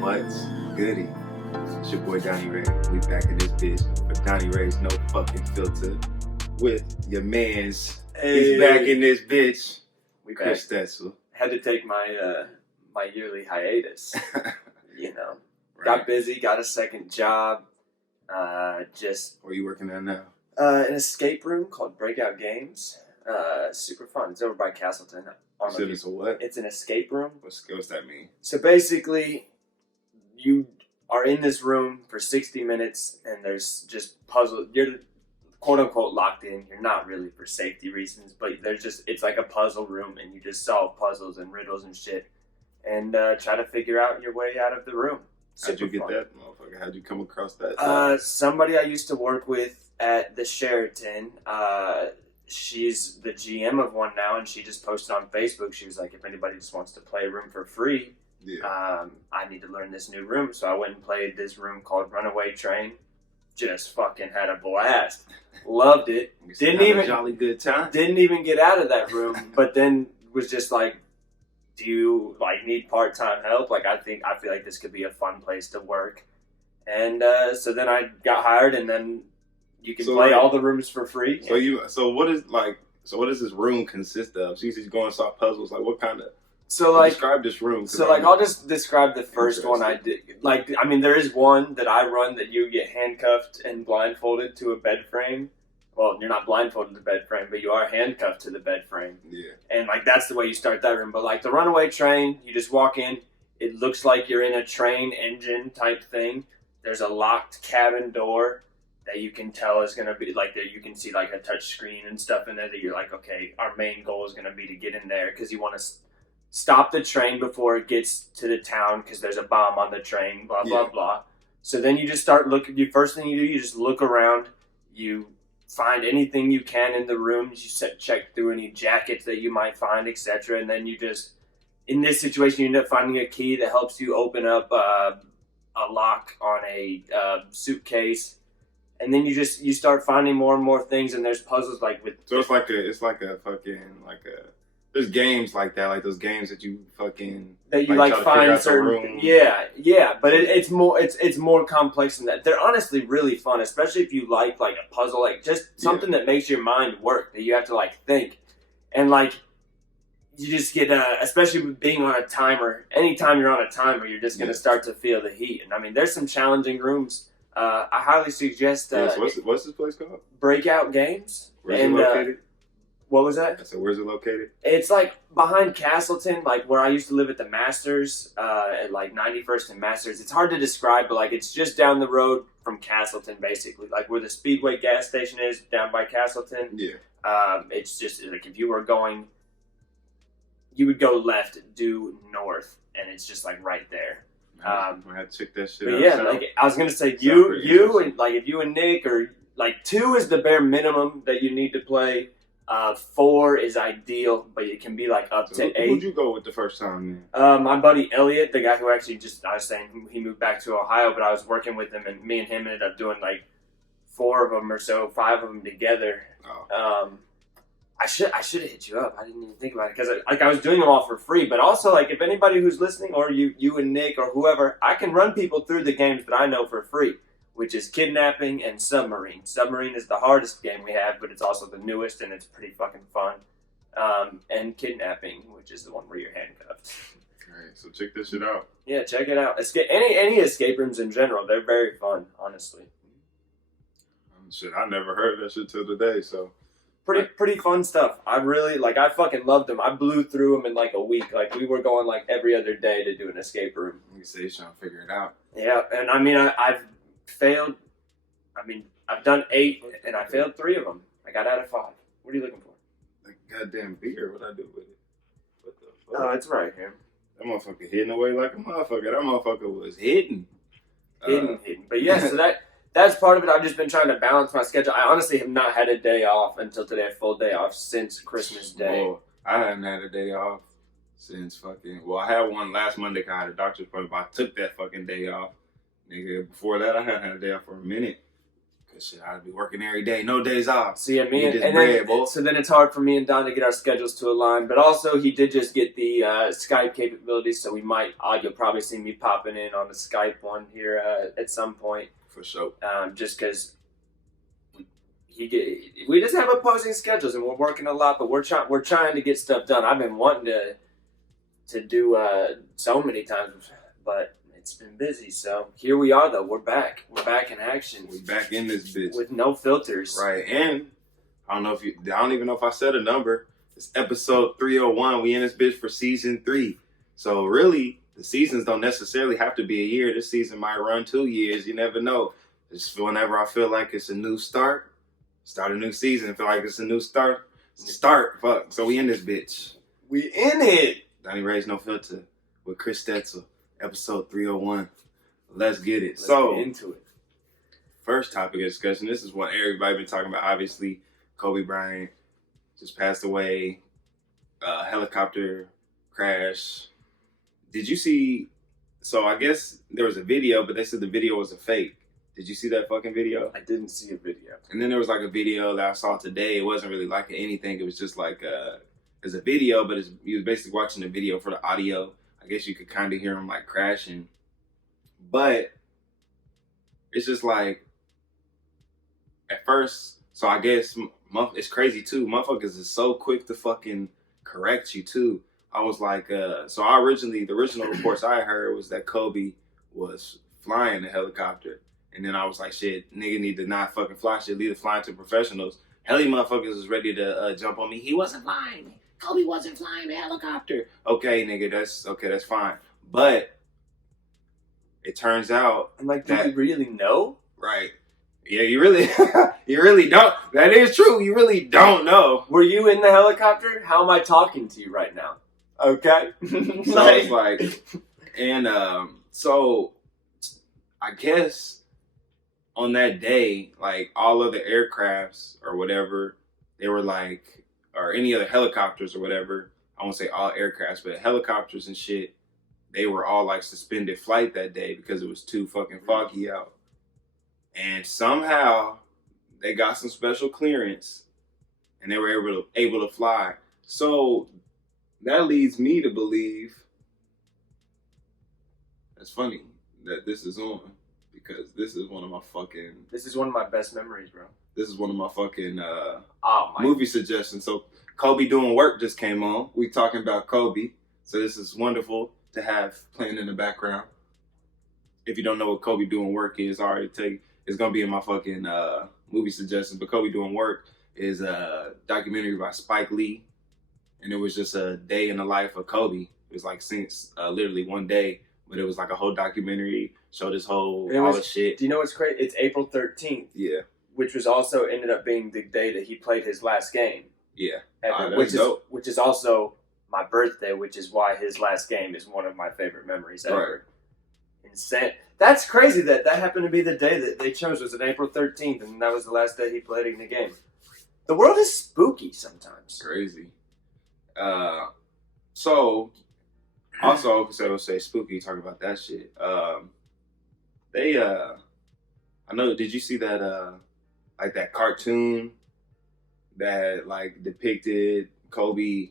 What's goody? It's your boy Donnie Ray. We back in this bitch for Donnie Ray's No Fucking Filter with your mans. Hey. He's back in this bitch. We Chris back. Stetzel. Had to take my my yearly hiatus. You know, Right. got busy, got a second job. Just Where you working at now? an escape room called Breakout Games. Super fun. It's over by Castleton. So it's a what? It's an escape room. What's that mean? So basically, you are in this room for 60 minutes, and there's just puzzle. You're quote unquote locked in. You're not really for safety reasons, but it's like a puzzle room, and you just solve puzzles and riddles and shit, and try to figure out your way out of the room. How'd you Super get fun. that, motherfucker? How'd you come across that? Somebody I used to work with at the Sheraton. She's the GM of one now, and she just posted on Facebook. She was like, if anybody just wants to play a room for free, Yeah. I need to learn this new room. So I went and played this room called Runaway Train. Just fucking had a blast. Loved it. Didn't Have even a jolly good time. Didn't even get out of that room, but then was just like, do you like need part-time help? Like I feel like this could be a fun place to work. And so then I got hired, and then you can play all the rooms for free. So what does this room consist of? She's going to solve puzzles. Like what kind of? So like describe this room. So like I'll just describe the first one I did. Like I mean, there is one that I run that you get handcuffed and blindfolded to a bed frame. Well, you're not blindfolded to the bed frame, but you are handcuffed to the bed frame. Yeah. And like that's the way you start that room. But like the Runaway Train, you just walk in. It looks like you're in a train engine type thing. There's a locked cabin door that you can tell is going to be like that. You can see like a touch screen and stuff in there that you're like, okay, our main goal is going to be to get in there because you want to stop the train before it gets to the town because there's a bomb on the train, blah, blah, blah. So then you just start looking. First thing you do, you just look around. You find anything you can in the room. You check through any jackets that you might find, etc. And then you just, in this situation, you end up finding a key that helps you open up a lock on a suitcase. And then you start finding more and more things, and there's puzzles like with. So it's like a there's games like that, like those games that you fucking that you like find certain. Yeah, but it's more complex than that. They're honestly really fun, especially if you like a puzzle, like just something that makes your mind work that you have to like think, and like you just get especially with being on a timer. Anytime you're on a timer, you're just gonna start to feel the heat, and I mean there's some challenging rooms. I highly suggest. So what's this place called? Breakout Games. Where's it located? What was that? So where's it located? It's like behind Castleton, like where I used to live at the Masters, at like 91st and Masters. It's hard to describe, but like it's just down the road from Castleton, basically, like where the Speedway gas station is down by Castleton. Yeah. It's just like if you were going, you would go left, due north, and it's just like right there. I had to check that shit but out. Yeah, like I was gonna say, you and like if you and Nick or like 2 is the bare minimum that you need to play. 4 is ideal, but it can be like up to 8. Who'd you go with the first time, man? My buddy Elliot, the guy who actually I was saying he moved back to Ohio, but I was working with him, and me and him ended up doing like 4 of them or so, 5 of them together. Oh. I should have hit you up. I didn't even think about it because I was doing them all for free. But also, like if anybody who's listening, or you and Nick or whoever, I can run people through the games that I know for free, which is Kidnapping and Submarine. Submarine is the hardest game we have, but it's also the newest, and it's pretty fucking fun. And Kidnapping, which is the one where you're handcuffed. Alright, so check this shit out. Yeah, check it out. Any escape rooms in general, they're very fun, honestly. Shit, I never heard of that shit till today, so. Pretty fun stuff. I really, I fucking loved them. I blew through them in like a week. Like we were going like every other day to do an escape room. You say you're trying to figure it out. Yeah, and I mean, I've failed. I mean, I've done 8, and I failed 3 of them. I got out of 5. What are you looking for? Like goddamn beer. What'd I do with it? What the fuck? Oh, it's right here. That motherfucker hidden away like a motherfucker. That motherfucker was hidden. Hidden. But yeah, so that's part of it. I've just been trying to balance my schedule. I honestly have not had a day off until today, a full day off since Christmas Day. Well, I hadn't had a day off since I had one last Monday because I had a doctor's appointment, but I took that fucking day off. Nigga, before that, I hadn't had a day off for a minute. Cause shit, I'd be working every day, no days off. So yeah, boy. So then it's hard for me and Don to get our schedules to align. But also, he did just get the Skype capabilities, so you'll probably see me popping in on the Skype one here at some point. For sure. Just because we just have opposing schedules and we're working a lot, but we're trying to get stuff done. I've been wanting to do so many times, but it's been busy. So here we are, though. We're back. We're back in action. We back in this bitch with no filters. Right, and I don't even know if I said a number. It's episode 301. We in this bitch for season 3. So really, the seasons don't necessarily have to be a year. This season might run 2 years. You never know. Just whenever I feel like it's a new start a new season. Feel like it's a new start. Fuck. So we in this bitch. We in it. Donnie Ray's No Filter with Chris Stetzel. Episode 301. Let's get it. Let's get into it. First topic of discussion. This is what everybody been talking about. Obviously, Kobe Bryant just passed away. Helicopter crash. Did you see? So I guess there was a video, but they said the video was a fake. Did you see that fucking video? I didn't see a video. And then there was like a video that I saw today. It wasn't really like anything. It was just like it's a video, but you was basically watching the video for the audio. I guess you could kind of hear him like crashing. But it's just like at first. So I guess it's crazy too. Motherfuckers is so quick to fucking correct you too. I was like, the original reports I heard was that Kobe was flying the helicopter. And then I was like, shit, nigga need to not fucking fly shit, leave the flying to professionals. Helly motherfuckers was ready to jump on me. He wasn't flying. Kobe wasn't flying the helicopter. Okay, nigga, that's fine. But it turns out I'm like, do you really know? Right. Yeah, you really don't. That is true. You really don't know. Were you in the helicopter? How am I talking to you right now? Okay. So it's like, and so I guess on that day, like all of the aircrafts or whatever, they were like, or any other helicopters or whatever, I won't say all aircrafts, but helicopters and shit, they were all like suspended flight that day because it was too fucking foggy out. And somehow they got some special clearance and they were able to fly. So that leads me to believe, that's funny that this is on, because this is one of my best memories, bro. This is one of my fucking movie suggestions. So Kobe Doing Work just came on. We talking about Kobe. So this is wonderful to have playing in the background. If you don't know what Kobe Doing Work is, I already tell you, it's going to be in my fucking movie suggestions. But Kobe Doing Work is a documentary by Spike Lee. And it was just a day in the life of Kobe. It was like since literally one day. But it was like a whole documentary, showed his all the shit. Do you know what's crazy? It's April 13th. Yeah. Which was also ended up being the day that he played his last game. Yeah. Which is also my birthday, which is why his last game is one of my favorite memories ever. Right. Insane. That's crazy that happened to be the day that they chose, was on April 13th, and that was the last day he played in the game. The world is spooky sometimes. Crazy. So... Also, because I would say spooky, talking about that shit. I know, did you see that, like that cartoon that like depicted Kobe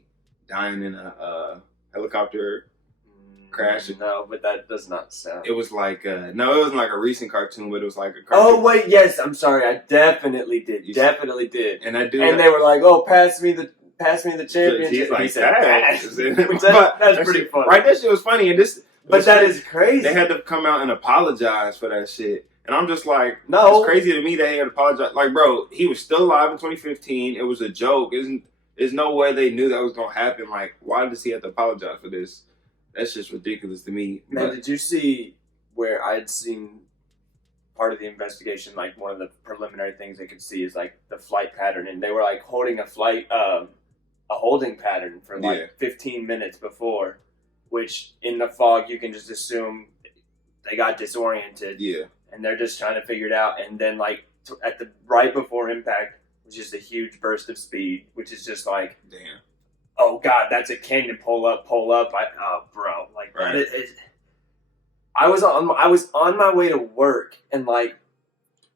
dying in a helicopter crash? No, but that does not sound. It was like, no, it wasn't like a recent cartoon, but it was like a cartoon. Oh, wait, yes, I'm sorry, I definitely did. And that dude. And they were like, oh, pass me the championship. He's like, he said, pass. That's pretty funny. Right, that shit was funny. And that is crazy. They had to come out and apologize for that shit. And I'm just like, no. It's crazy to me they had to apologize. Like, bro, he was still alive in 2015. It was a joke. There's no way they knew that was going to happen. Like, why does he have to apologize for this? That's just ridiculous to me. Man, did you see where I'd seen part of the investigation, like one of the preliminary things they could see is like the flight pattern, and they were like holding a holding pattern for like 15 minutes before, which in the fog you can just assume they got disoriented. Yeah. And they're just trying to figure it out. And then like at the right before impact was just a huge burst of speed, which is just like, damn. Oh God, that's a canyon. Pull up. Bro, like right. I was on my way to work, and like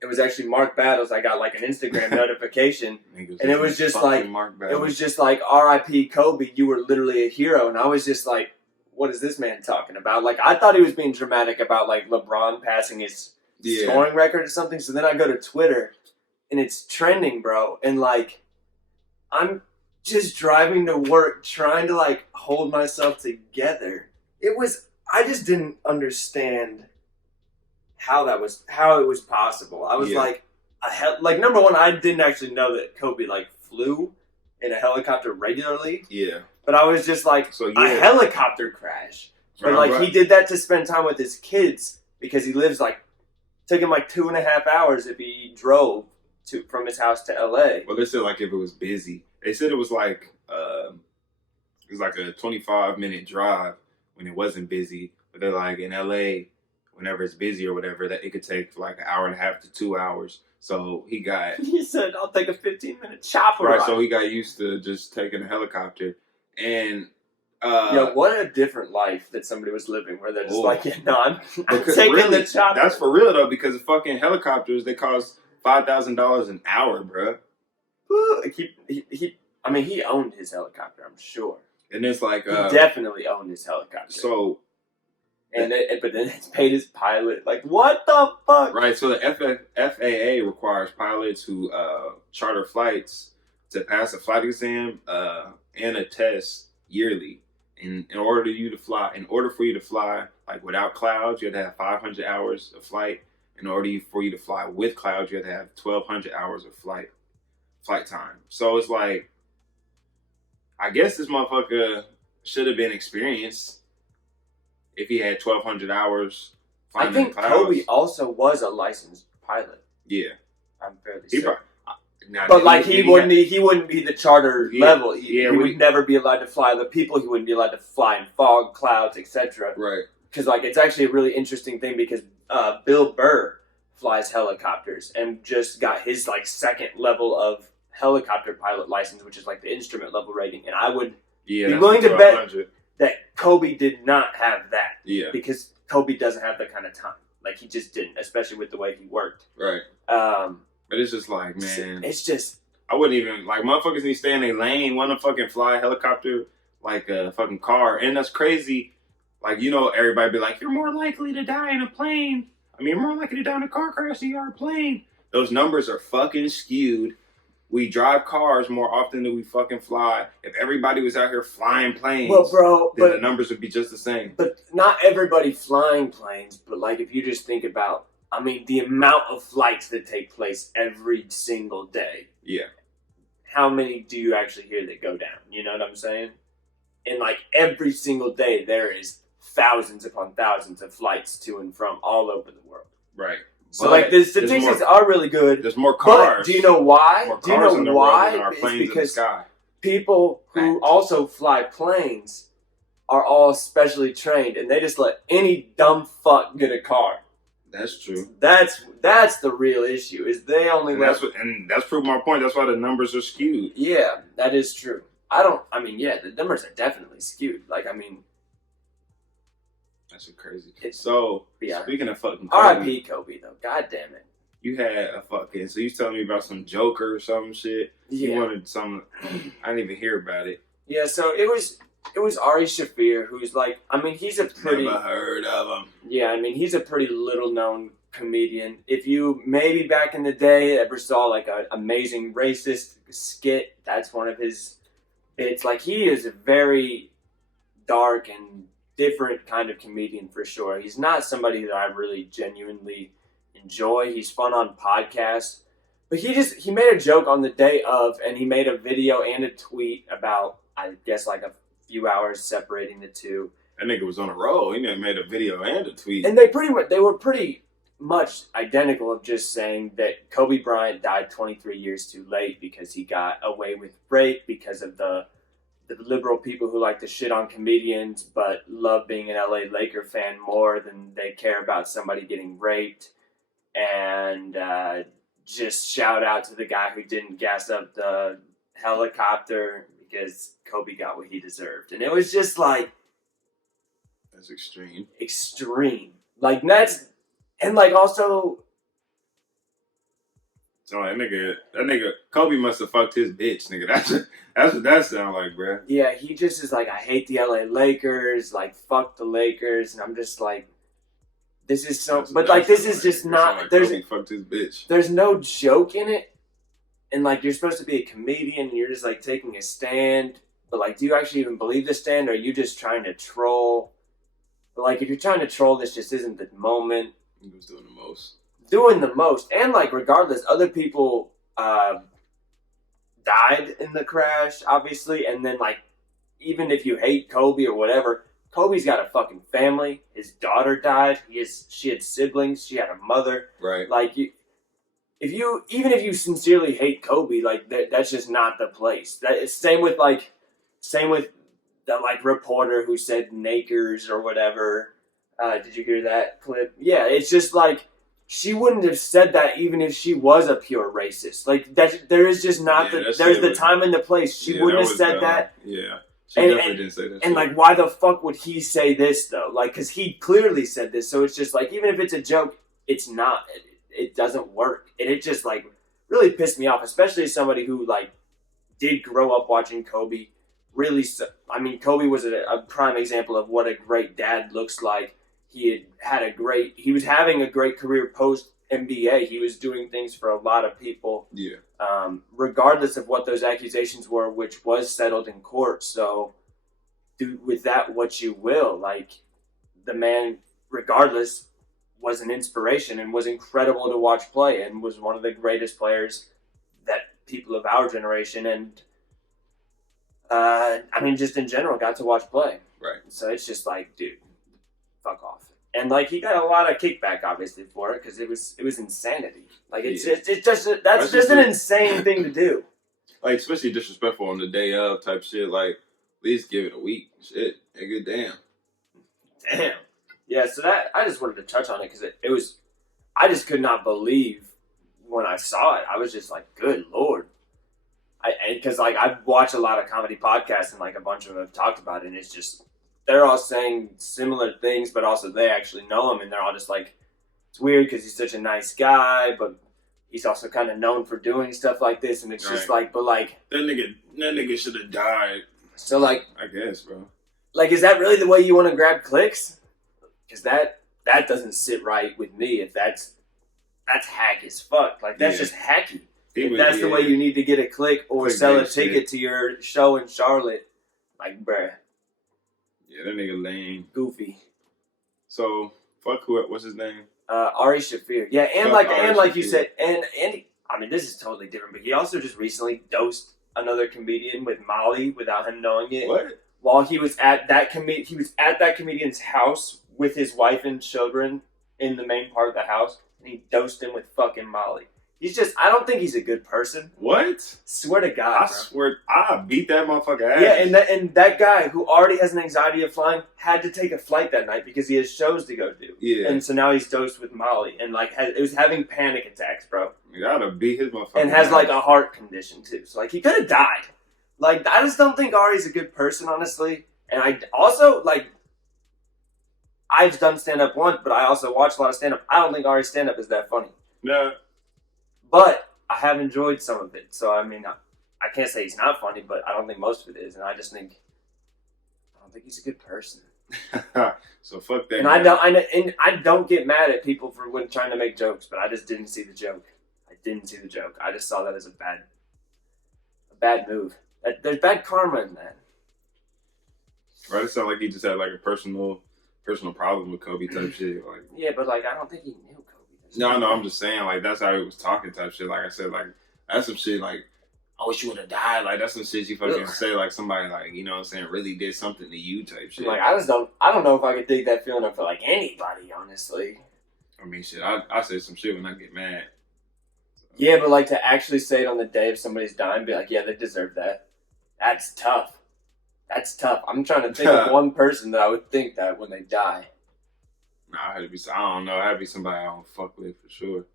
it was actually Mark Battles. I got like an Instagram notification, and it was just like R.I.P. Kobe. You were literally a hero, and I was just like, what is this man talking about? Like, I thought he was being dramatic about like LeBron passing his scoring record or something. So then I go to Twitter, and it's trending, bro, and like, I'm just driving to work trying to like hold myself together. I just didn't understand how it was possible. I was like number one, I didn't actually know that Kobe like flew in a helicopter regularly. Yeah. But I was just like, a helicopter crash. But like he did that to spend time with his kids because he lives like, took him like 2.5 hours if he drove from his house to LA. Well, they said like if it was busy. They said it was like a 25-minute drive when it wasn't busy. But they're like in LA, whenever it's busy or whatever, that it could take like 1.5 to 2 hours. So he said, I'll take a 15-minute chopper ride. So he got used to just taking a helicopter. And what a different life that somebody was living where they're just like, I'm taking really, the chopper. That's for real though, because the fucking helicopters, they cost $5,000 an hour, bro. He owned his helicopter, I'm sure. And it's like he definitely owned his helicopter. So, but then it's paid his pilot. Like, what the fuck? Right. So the FAA requires pilots who charter flights to pass a flight exam and a test yearly. In order for you to fly like without clouds, you have to have 500 hours of flight. In order for you to fly with clouds, you have to have 1,200 hours of flight time. So it's like, I guess this motherfucker should have been experienced if he had 1,200 hours. I think Kobe also was a licensed pilot. Yeah, I'm fairly certain. But like he wouldn't be the charter level. He would never be allowed to fly the people. He wouldn't be allowed to fly in fog, clouds, etc. Right. Because like it's actually a really interesting thing because Bill Burr flies helicopters and just got his like second level of helicopter pilot license, which is like the instrument level rating. And I would be willing to bet that Kobe did not have that. Yeah. Because Kobe doesn't have that kind of time. Like he just didn't, especially with the way he worked. Right. But it's just like, man. It's just. I wouldn't even, like, motherfuckers need to stay in their lane, want to fucking fly a helicopter like a fucking car. And that's crazy. Like, everybody be like, you're more likely to die in a plane. You're more likely to die in a car crash than you are a plane. Those numbers are fucking skewed. We drive cars more often than we fucking fly. If everybody was out here flying planes, then the numbers would be just the same. But not everybody flying planes. But, like, if you just think about, the amount of flights that take place every single day. Yeah. How many do you actually hear that go down? You know what I'm saying? And, like, every single day there is thousands upon thousands of flights to and from all over the world. Right. So, like, the statistics are really good. There's more cars. But do you know why? Do you know why? It's because people who also fly planes are all specially trained, and they just let any dumb fuck get a car. That's true. That's the real issue. Is they only and that's proved my point. That's why the numbers are skewed. Yeah, that is true. The numbers are definitely skewed. That's crazy. Speaking of fucking Kobe, R.I.P. Kobe though. God damn it. You had a fucking. So you telling me about some Joker or some shit? Yeah. You wanted some. I didn't even hear about it. Yeah. So it was Ari Shaffir, who's like. He's a pretty. Never heard of him. Yeah. He's a pretty little known comedian. If you maybe back in the day ever saw like an Amazing Racist skit, that's one of his bits. Like he is a very dark and different kind of comedian for sure. He's not somebody that I really genuinely enjoy. He's fun on podcasts, but he made a joke on the day of, and he made a video and a tweet about, I guess, like a few hours separating the two. That nigga was on a roll. He made a video and a tweet, and they were pretty much identical of just saying that Kobe Bryant died 23 years too late because he got away with rape because of the liberal people who like to shit on comedians but love being an LA Laker fan more than they care about somebody getting raped. And just shout out to the guy who didn't gas up the helicopter because Kobe got what he deserved. And it was just like... That's extreme. Extreme. Like, that's... And, like, also... So that nigga, Kobe must have fucked his bitch, nigga. That's what that sound like, bro. Yeah, he just is like, I hate the LA Lakers, like, fuck the Lakers, and I'm just like, this is so, but like, this is just not, like Kobe fucked his bitch. There's no joke in it, and like, you're supposed to be a comedian, and you're just like taking a stand, but like, do you actually even believe the stand, or are you just trying to troll? But like, if you're trying to troll, this just isn't the moment. He was doing the most. And like, regardless, other people died in the crash, obviously, and then like, even if you hate Kobe or whatever, Kobe's got a fucking family. His daughter died. She had siblings. She had a mother. Right. Like, even if you sincerely hate Kobe, like that's just not the place. Same with the like reporter who said Nakers or whatever. Did you hear that clip? Yeah, it's just like, she wouldn't have said that even if she was a pure racist. Like, there is just not there's the time and the place. She wouldn't have said that. Yeah. She definitely didn't say that. And like, why the fuck would he say this though? Like, because he clearly said this. So it's just like, even if it's a joke, it's not. It doesn't work. And it just like really pissed me off, especially as somebody who like did grow up watching Kobe. Really, I mean, Kobe was a prime example of what a great dad looks like. He was having a great career post NBA. He was doing things for a lot of people. Yeah. Regardless of what those accusations were, which was settled in court. So do with that what you will. Like, the man, regardless, was an inspiration and was incredible to watch play and was one of the greatest players that people of our generation and I mean, just in general, got to watch play. Right. So it's just like, dude, fuck off. And like, he got a lot of kickback, obviously, for it because it was insanity. Like, that's just an insane thing to do. Like, especially disrespectful on the day of type shit. Like, at least give it a week. Shit, nigga, damn. Yeah. So that I just wanted to touch on it because it was. I just could not believe when I saw it. I was just like, good lord. Because like, I've watched a lot of comedy podcasts and like a bunch of them have talked about it, and it's just, they're all saying similar things, but also they actually know him, and they're all just like, it's weird because he's such a nice guy, but he's also kind of known for doing stuff like this, and it's just like, but like, that nigga should have died. So like, I guess, bro. Like, is that really the way you want to grab clicks? Because that doesn't sit right with me. If that's hack as fuck. Like, that's just hacky. If that's the way you need to get a click or sell a ticket to your show in Charlotte, like, bruh. Yeah, that nigga lame. Goofy. So, fuck what's his name? Ari Shaffir. Yeah, and like you said, and I mean, this is totally different, but he also just recently dosed another comedian with Molly without him knowing it. What? While he was at that comedian's house with his wife and children in the main part of the house, and he dosed him with fucking Molly. I don't think he's a good person. What? Swear to God, I swear, I beat that motherfucker ass. Yeah, and that guy who already has an anxiety of flying had to take a flight that night because he has shows to go do. Yeah. And so now he's dosed with Molly and like it was having panic attacks, bro. You gotta beat his motherfucker. And has like a heart condition too. So like, he could have died. Like, I just don't think Ari's a good person, honestly. And I also like, I've done stand up once, but I also watch a lot of stand up. I don't think Ari's stand up is that funny. No. But I have enjoyed some of it. So, I mean, I can't say he's not funny, but I don't think most of it is. And I don't think he's a good person. So fuck that. And I don't get mad at people for when trying to make jokes, but I just didn't see the joke. I just saw that as a bad move. There's bad karma in that. Right? It sounded like he just had like a personal problem with Kobe type shit. Like, yeah, but like, I don't think he knew Kobe. No, I'm just saying, like, that's how he was talking type shit. Like I said, like, that's some shit, like, I wish you would have died. Like, that's some shit you fucking say, like, somebody, like, you know what I'm saying, really did something to you type shit. Like, I don't know if I could dig that feeling up for, like, anybody, honestly. I mean, shit, I say some shit when I get mad. So. Yeah, but, like, to actually say it on the day of somebody's dying, be like, yeah, they deserve that. That's tough. I'm trying to think of one person that I would think that when they die. Nah, I don't know. It had to be somebody I don't fuck with for sure.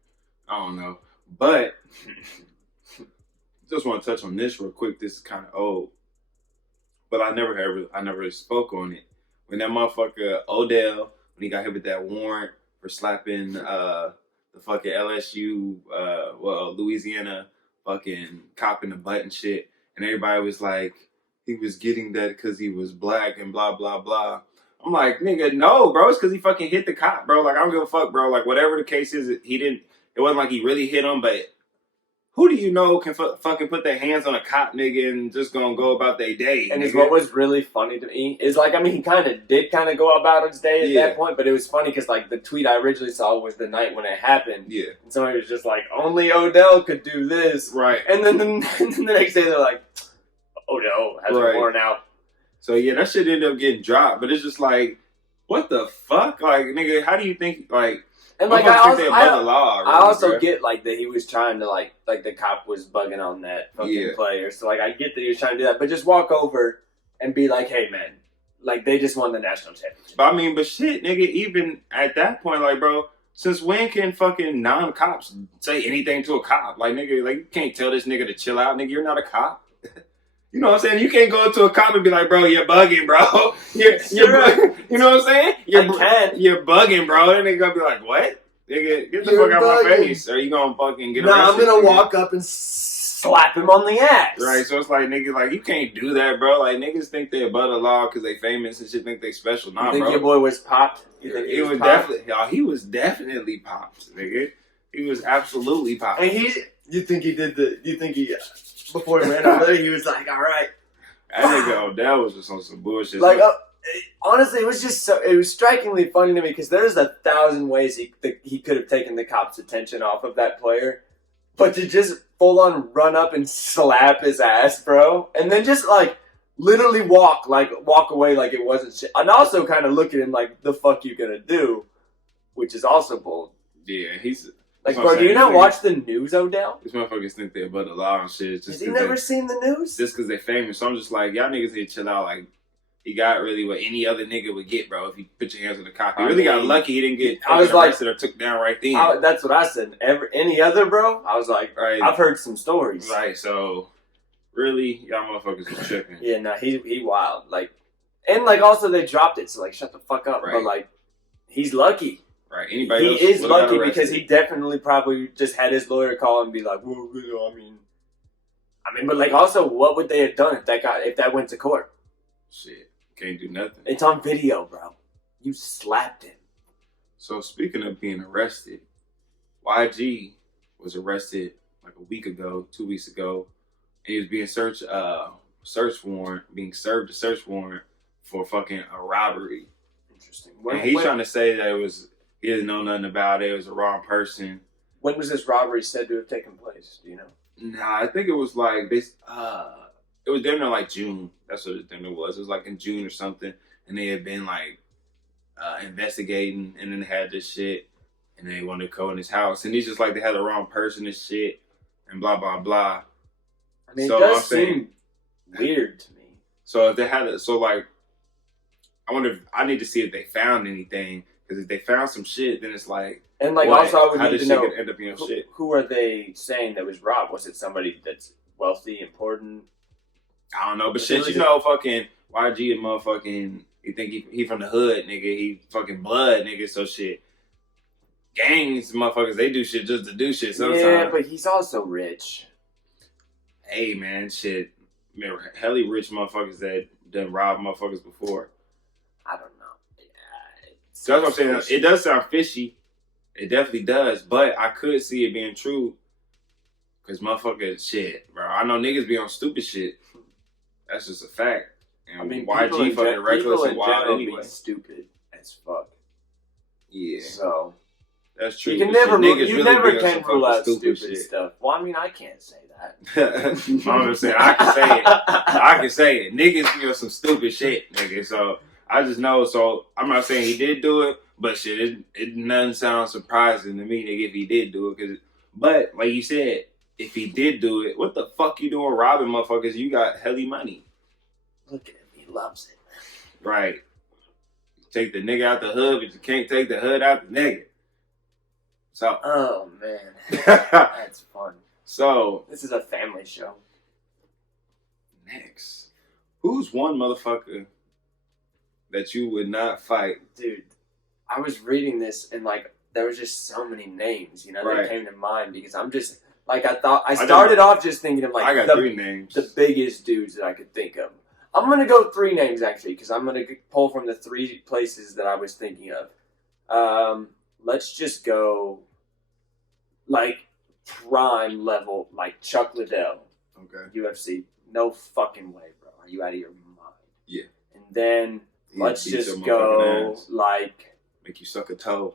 I don't know. But, just want to touch on this real quick. This is kind of old. But I never really spoke on it. When that motherfucker, Odell, when he got hit with that warrant for slapping the the fucking LSU, Louisiana fucking cop in the butt and shit. And everybody was like, he was getting that because he was black and blah, blah, blah. I'm like, nigga, no, bro. It's because he fucking hit the cop, bro. Like, I don't give a fuck, bro. Like, whatever the case is, it wasn't like he really hit him, but who do you know can fucking put their hands on a cop, nigga, and just gonna go about their day? And what was really funny to me is, like, I mean, he did go about his day at that point, but it was funny because, like, the tweet I originally saw was the night when it happened. Yeah. And somebody was just like, only Odell could do this. Right. And then the next day they're like, Odell has a warrant out. So, yeah, that shit ended up getting dropped, but it's just like, what the fuck? Like, nigga, how do you think, like... And like I also bro. get like that he was trying to like the cop was bugging on that fucking player. So like I get that he was trying to do that, but just walk over and be like, "Hey man, like they just won the national championship." But I mean, but shit, nigga, even at that point, like, bro, since when can fucking non-cops say anything to a cop? Like, nigga, like you can't tell this nigga to chill out, nigga. You're not a cop. You know what I'm saying? You can't go up to a cop and be like, "Bro, you're bugging, bro." You're bugging. You know what I'm saying? You're bugging, bro. Then they gonna be like, "What? Nigga, get the fuck out of my face." Or you gonna fucking get arrested? I'm gonna walk up and slap him on the ass. Right, so it's like, nigga, like, you can't do that, bro. Like, niggas think they above the law because they famous and shit, think they special. Nah, you think bro. Your boy was popped? He was definitely, y'all, he was definitely popped, nigga. He was absolutely popped. And before he ran out there, he was like, all right. That nigga Odell was just on some bullshit. Like, honestly, it was strikingly funny to me because there's 1,000 ways he could have taken the cops' attention off of that player. But to just full on run up and slap his ass, bro. And then just like literally walk away like it wasn't shit. And also kind of look at him like, the fuck you gonna do? Which is also bold. Yeah, he's... Like, bro, do you not watch the news, Odell? These motherfuckers think they're above the law and shit. Has he never seen the news? Just because they're famous. So I'm just like, y'all niggas need to chill out. Like, he got really what any other nigga would get, bro, if you put your hands on the cop. He really got lucky he didn't get arrested or took down right then. That's what I said. Any other, bro? I was like, right. I've heard some stories. Right, so, really, y'all motherfuckers are tripping. Yeah, no, he wild. Like, and, like, also they dropped it, so, like, shut the fuck up. Right. But, like, he's lucky. Right. Anybody else? He is lucky because he definitely probably just had his lawyer call and be like, well, you know, I mean, but like also, what would they have done if that went to court? Shit, can't do nothing. It's on video, bro. You slapped him. So speaking of being arrested, YG was arrested like a week ago, 2 weeks ago, and he was being served a search warrant for fucking a robbery. Interesting. And he's trying to say that he didn't know nothing about it. It was the wrong person. When was this robbery said to have taken place? Do you know? Nah, I think it was like this. It was down in like June. That's what it was. It was like in June or something, and they had been like investigating, and then they had this shit, and they wanted to go in his house, and he's just like they had the wrong person and shit, and blah blah blah. I mean, it does seem weird to me. So if they had it, like, I wonder if I need to see if they found anything. Because if they found some shit, then it's like... And, like, also I would need to know, end up being shit? Who are they saying that was robbed? Was it somebody that's wealthy, important? I don't know, but shit, you know, fucking YG and motherfucking... You think he from the hood, nigga. He fucking blood, nigga, so shit. Gangs, motherfuckers, they do shit just to do shit sometimes. Yeah, but he's also rich. Hey, man, shit. Man, helly rich motherfuckers that done robbed motherfuckers before. I don't know. So that's what I'm saying. It does sound fishy. It definitely does. But I could see it being true. Because motherfuckers, shit, bro. I know niggas be on stupid shit. That's just a fact. And I mean, YG fucking reckless and wild anyway. Be stupid as fuck. Yeah. So. That's true. You can never rule out stupid stuff. Well, I mean, I can't say that. I'm saying I can say it. I can say it. Niggas be on some stupid shit, nigga. So. I just know, so I'm not saying he did do it, but shit, it doesn't sound surprising to me, nigga, if he did do it. But, like you said, if he did do it, what the fuck you doing robbing motherfuckers? You got helly money. Look at him, he loves it. Right. You take the nigga out the hood, but you can't take the hood out the nigga. So. Oh, man. That's fun. So. This is a family show. Next. Who's one motherfucker that you would not fight? Dude, I was reading this and like there was just so many names, that Right. came to mind because I'm just like I started off just thinking of like I got 3 names. the biggest dudes that I could think of. I'm gonna go 3 names actually because I'm gonna pull from the 3 places that I was thinking of. Let's just go like prime level, like Chuck Liddell. Okay. UFC. No fucking way, bro. Are you out of your mind? Yeah. And then let's beat just your go motherfucking ass. like Make you suck a toe.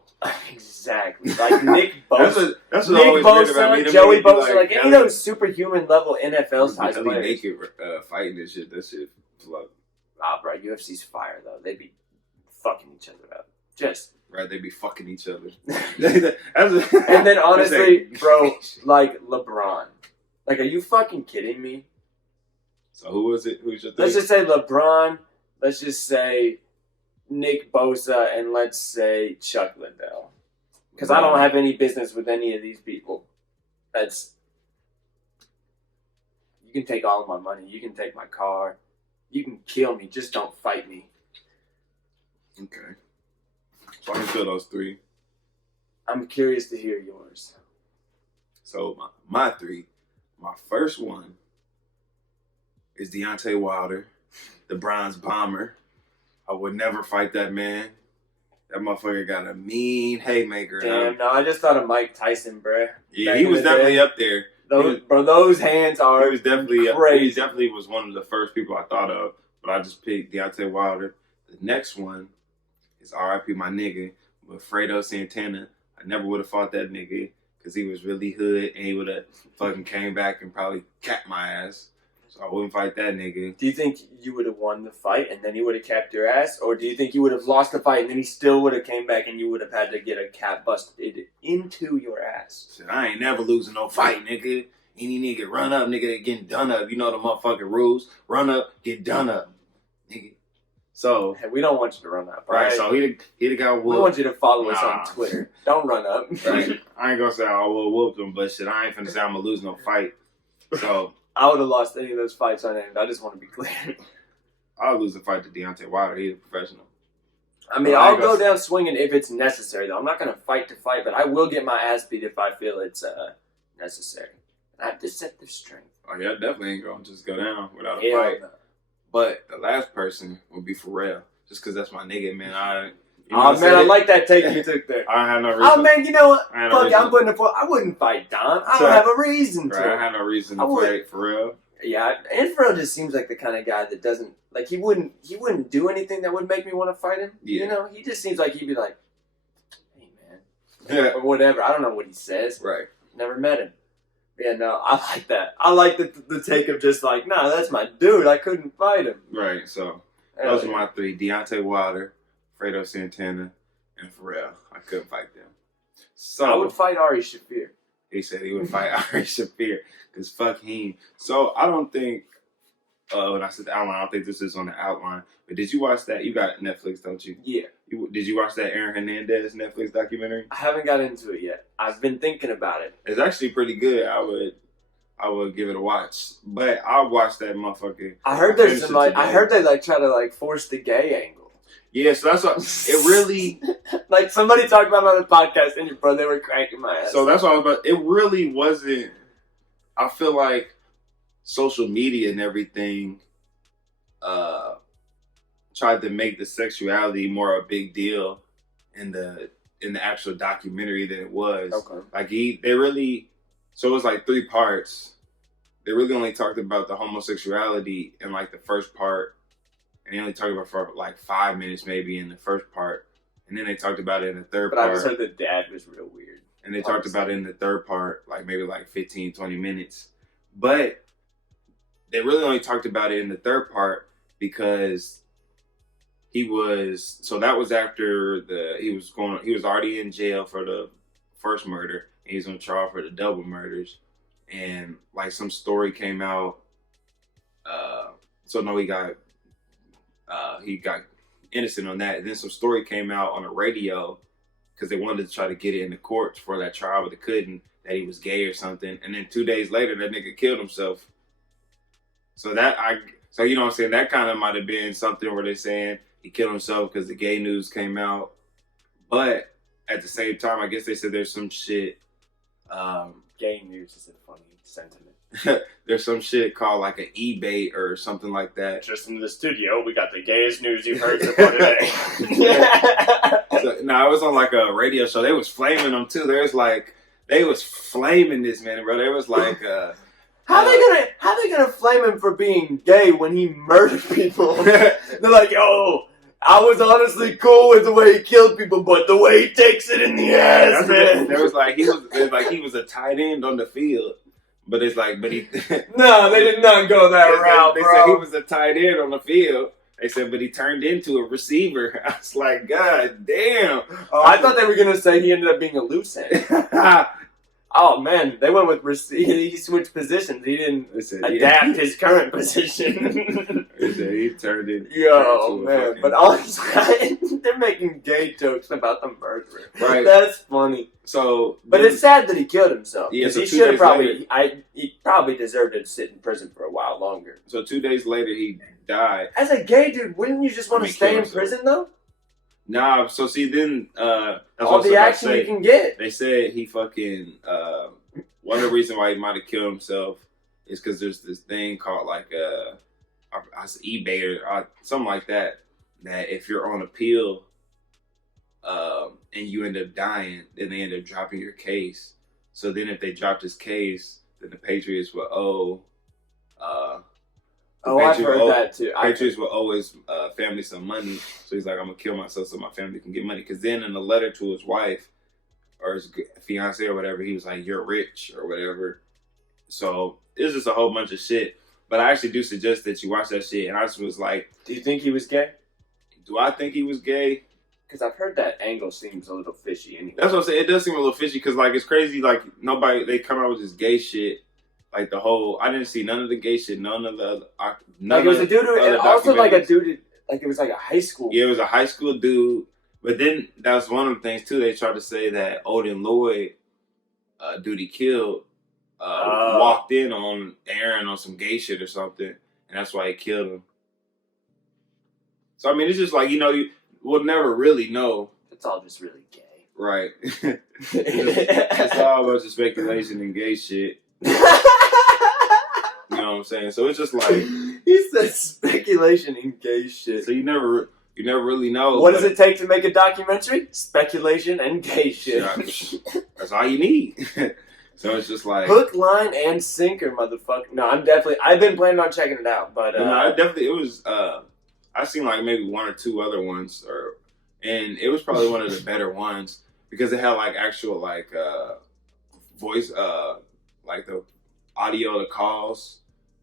exactly like Nick Bosa. That's what Nick always weird about me. Bosa, Joey Them niggas be Bosa, like any of those superhuman level NFL size really players. naked fighting and shit. That shit. Like, Bro, UFC's fire though. They'd be fucking each other up. Just right, they be fucking each other. and then honestly, bro, like LeBron. Like, are you fucking kidding me? So who was it? Who's your thing? Let's just say LeBron. Let's just say Nick Bosa, and let's say Chuck Liddell. Because I don't have any business with any of these people. You can take all of my money. You can take my car. You can kill me. Just don't fight me. Okay. So I can kill those 3. I'm curious to hear yours. So my 3. My first one is Deontay Wilder, the bronze bomber. I would never fight that man. That motherfucker got a mean haymaker. Damn, no, I just thought of Mike Tyson, bro. Yeah, he was definitely up there. Those hands are He was definitely crazy. He definitely was one of the first people I thought of, but I just picked Deontay Wilder. The next one is R.I.P. my nigga, Fredo Santana. I never would have fought that nigga because he was really hood and he would have fucking came back and probably capped my ass. So I wouldn't fight that nigga. Do you think you would have won the fight and then he would have capped your ass? Or do you think you would have lost the fight and then he still would have came back and you would have had to get a cap busted into your ass? Said, I ain't never losing no fight, nigga. Any nigga run up, nigga, they getting done up. You know the motherfucking rules. Run up, get done up, nigga. So Hey, we don't want you to run up, right? So he'd have got whooped. We want you to follow us on Twitter. Don't run up. Right. I ain't gonna say I will whoop him, but shit, I ain't finna say I'm gonna lose no fight. So I would have lost any of those fights on end. I just want to be clear. I'll lose the fight to Deontay Wilder. He's a professional. I mean, I'll go down swinging if it's necessary, though. I'm not going to fight to fight, but I will get my ass beat if I feel it's necessary. I have deceptive strength. Oh, yeah, definitely ain't gonna just go down without a Hell fight. no. But the last person would be Pharrell, just because that's my nigga, man. I like that take you took there. I had no reason. Oh, man, you know what? I had no Fuck it, reason. I'm putting it for. I wouldn't fight Don. I don't have a reason to. Right, I had no reason to fight Pharrell. Yeah, and Pharrell just seems like the kind of guy that doesn't like he wouldn't do anything that would make me want to fight him. Yeah. You know, he just seems like he'd be like, "Hey, man," Yeah. or whatever. I don't know what he says. Right. Never met him. Yeah, no, I like that. I like the take of just like, nah, that's my dude. I couldn't fight him. Right. So those are my 3: Deontay Wilder, Fredo Santana, and Pharrell. I couldn't fight them. So I would fight Ari Shaffir. He said he would fight Ari Shaffir because fuck him. So I don't think. When I said the outline, I don't think this is on the outline. But did you watch that? You got Netflix, don't you? Yeah. Did you watch that Aaron Hernandez Netflix documentary? I haven't got into it yet. I've been thinking about it. It's actually pretty good. I would give it a watch. But I'll watch that motherfucker. I heard there's some like. I heard they like try to like force the gay angle. Yeah, so that's what it really. Like somebody talked about it on the podcast, and they were cranking my ass. So that's what I was about. It really wasn't. I feel like social media and everything tried to make the sexuality more a big deal in the actual documentary than it was. Okay. Like they really, so it was like 3 parts. They really only talked about the homosexuality in like the first part, and they only talked about it for like 5 minutes maybe in the first part, and then they talked about it in the third part. But I just heard the dad was real weird. And they talked about it in the third part, like maybe like 15, 20 minutes. But they really only talked about it in the third part because that was after he was already in jail for the first murder, and he was on trial for the double murders. And like some story came out, he got innocent on that. And then some story came out on the radio because they wanted to try to get it in the courts for that trial, but they couldn't, that he was gay or something. And then 2 days later, that nigga killed himself. So you know what I'm saying? That kind of might have been something where they're saying he killed himself because the gay news came out. But at the same time, I guess they said there's some shit. Gay news is a funny sentiment. There's some shit called like an eBay or something like that. Just in the studio, we got the gayest news you've heard so far today. It was on like a radio show. They was flaming them too. They was flaming this man, bro. They was like, how they gonna flame him for being gay when he murdered people? They're like, yo, I was honestly cool with the way he killed people, but the way he takes it in the ass, man. There was like he was a tight end on the field, but it's like, but he. No, they did not go that route, they bro. said he was a tight end on the field. They said, but he turned into a receiver. I was like, God damn. I thought they were gonna say he ended up being a loose end. Oh man, they went with he switched positions. He didn't adapt his current position. He turned it. Yo, man, but honestly, they're making gay jokes about the murderer. Right, that's funny. So, but it's sad that he killed himself. Yeah, so he should have probably. He probably deserved to sit in prison for a while longer. So 2 days later, he died. As a gay dude, wouldn't you just want to stay in prison though? Nah, so see, then that's all the action you can get. They said he fucking one of the reasons why he might have killed himself is because there's this thing called like eBay or something like that. That if you're on appeal, and you end up dying, then they end up dropping your case. So then, if they dropped his case, then the Patriots will owe. I've heard that too. Patriots will owe his family some money, so he's like, "I'm gonna kill myself so my family can get money." Because then, in a letter to his wife or his fiance or whatever, he was like, "You're rich" or whatever. So it's just a whole bunch of shit. But I actually do suggest that you watch that shit. And I just was like, "Do you think he was gay?" Do I think he was gay? Because I've heard that angle seems a little fishy. Anyway, that's what I'm saying. It does seem a little fishy because like it's crazy. Like they come out with this gay shit. Like the whole, I didn't see none of the gay shit, none of the. Like it was a dude, and also like a dude, like it was like a high school. Yeah, it was a high school dude. But then that was one of the things too. They tried to say that Odell Lloyd, dude he killed, walked in on Aaron on some gay shit or something, and that's why he killed him. So I mean, it's just like we'll never really know. It's all just really gay, right? It's all about just speculation and gay shit. You know what I'm saying? So it's just like he said speculation and gay shit. So you never really know. What does it take to make a documentary? Speculation and gay shit. That's all you need. So it's just like hook, line, and sinker, motherfucker. No, I've been planning on checking it out, but it was. I've seen like maybe one or two other ones, and it was probably one of the better ones because it had like actual like voice, like the audio, the calls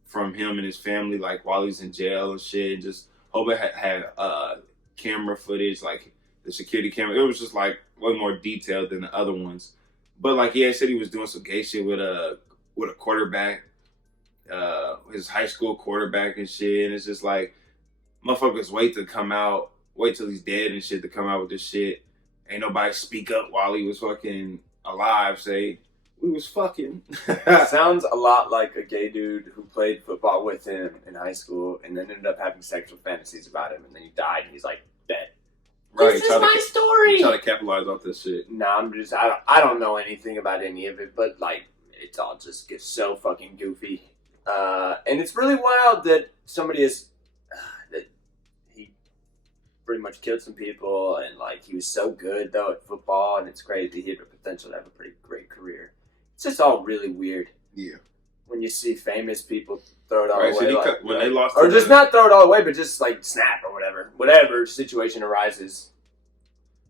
from him and his family, like while he's in jail and shit. And just hope it had camera footage, like the security camera. It was just like way more detailed than the other ones. But like, yeah, he said he was doing some gay shit with a quarterback, his high school quarterback and shit. And it's just like, motherfuckers wait till he's dead and shit to come out with this shit. Ain't nobody speak up while he was fucking alive, say, we was fucking. Sounds a lot like a gay dude who played football with him in high school and then ended up having sexual fantasies about him, and then he died and he's like, dead. Right, this is my story. Try to capitalize off this shit. Nah, I don't know anything about any of it, but like, it all just gets so fucking goofy. And it's really wild that somebody is, that he pretty much killed some people, and like, he was so good though at football, and it's crazy. He had the potential to have a pretty great career. It's just all really weird. Yeah. When you see famous people throw it all away. When they lost, or just not throw it all away, but just like snap or whatever. Whatever situation arises.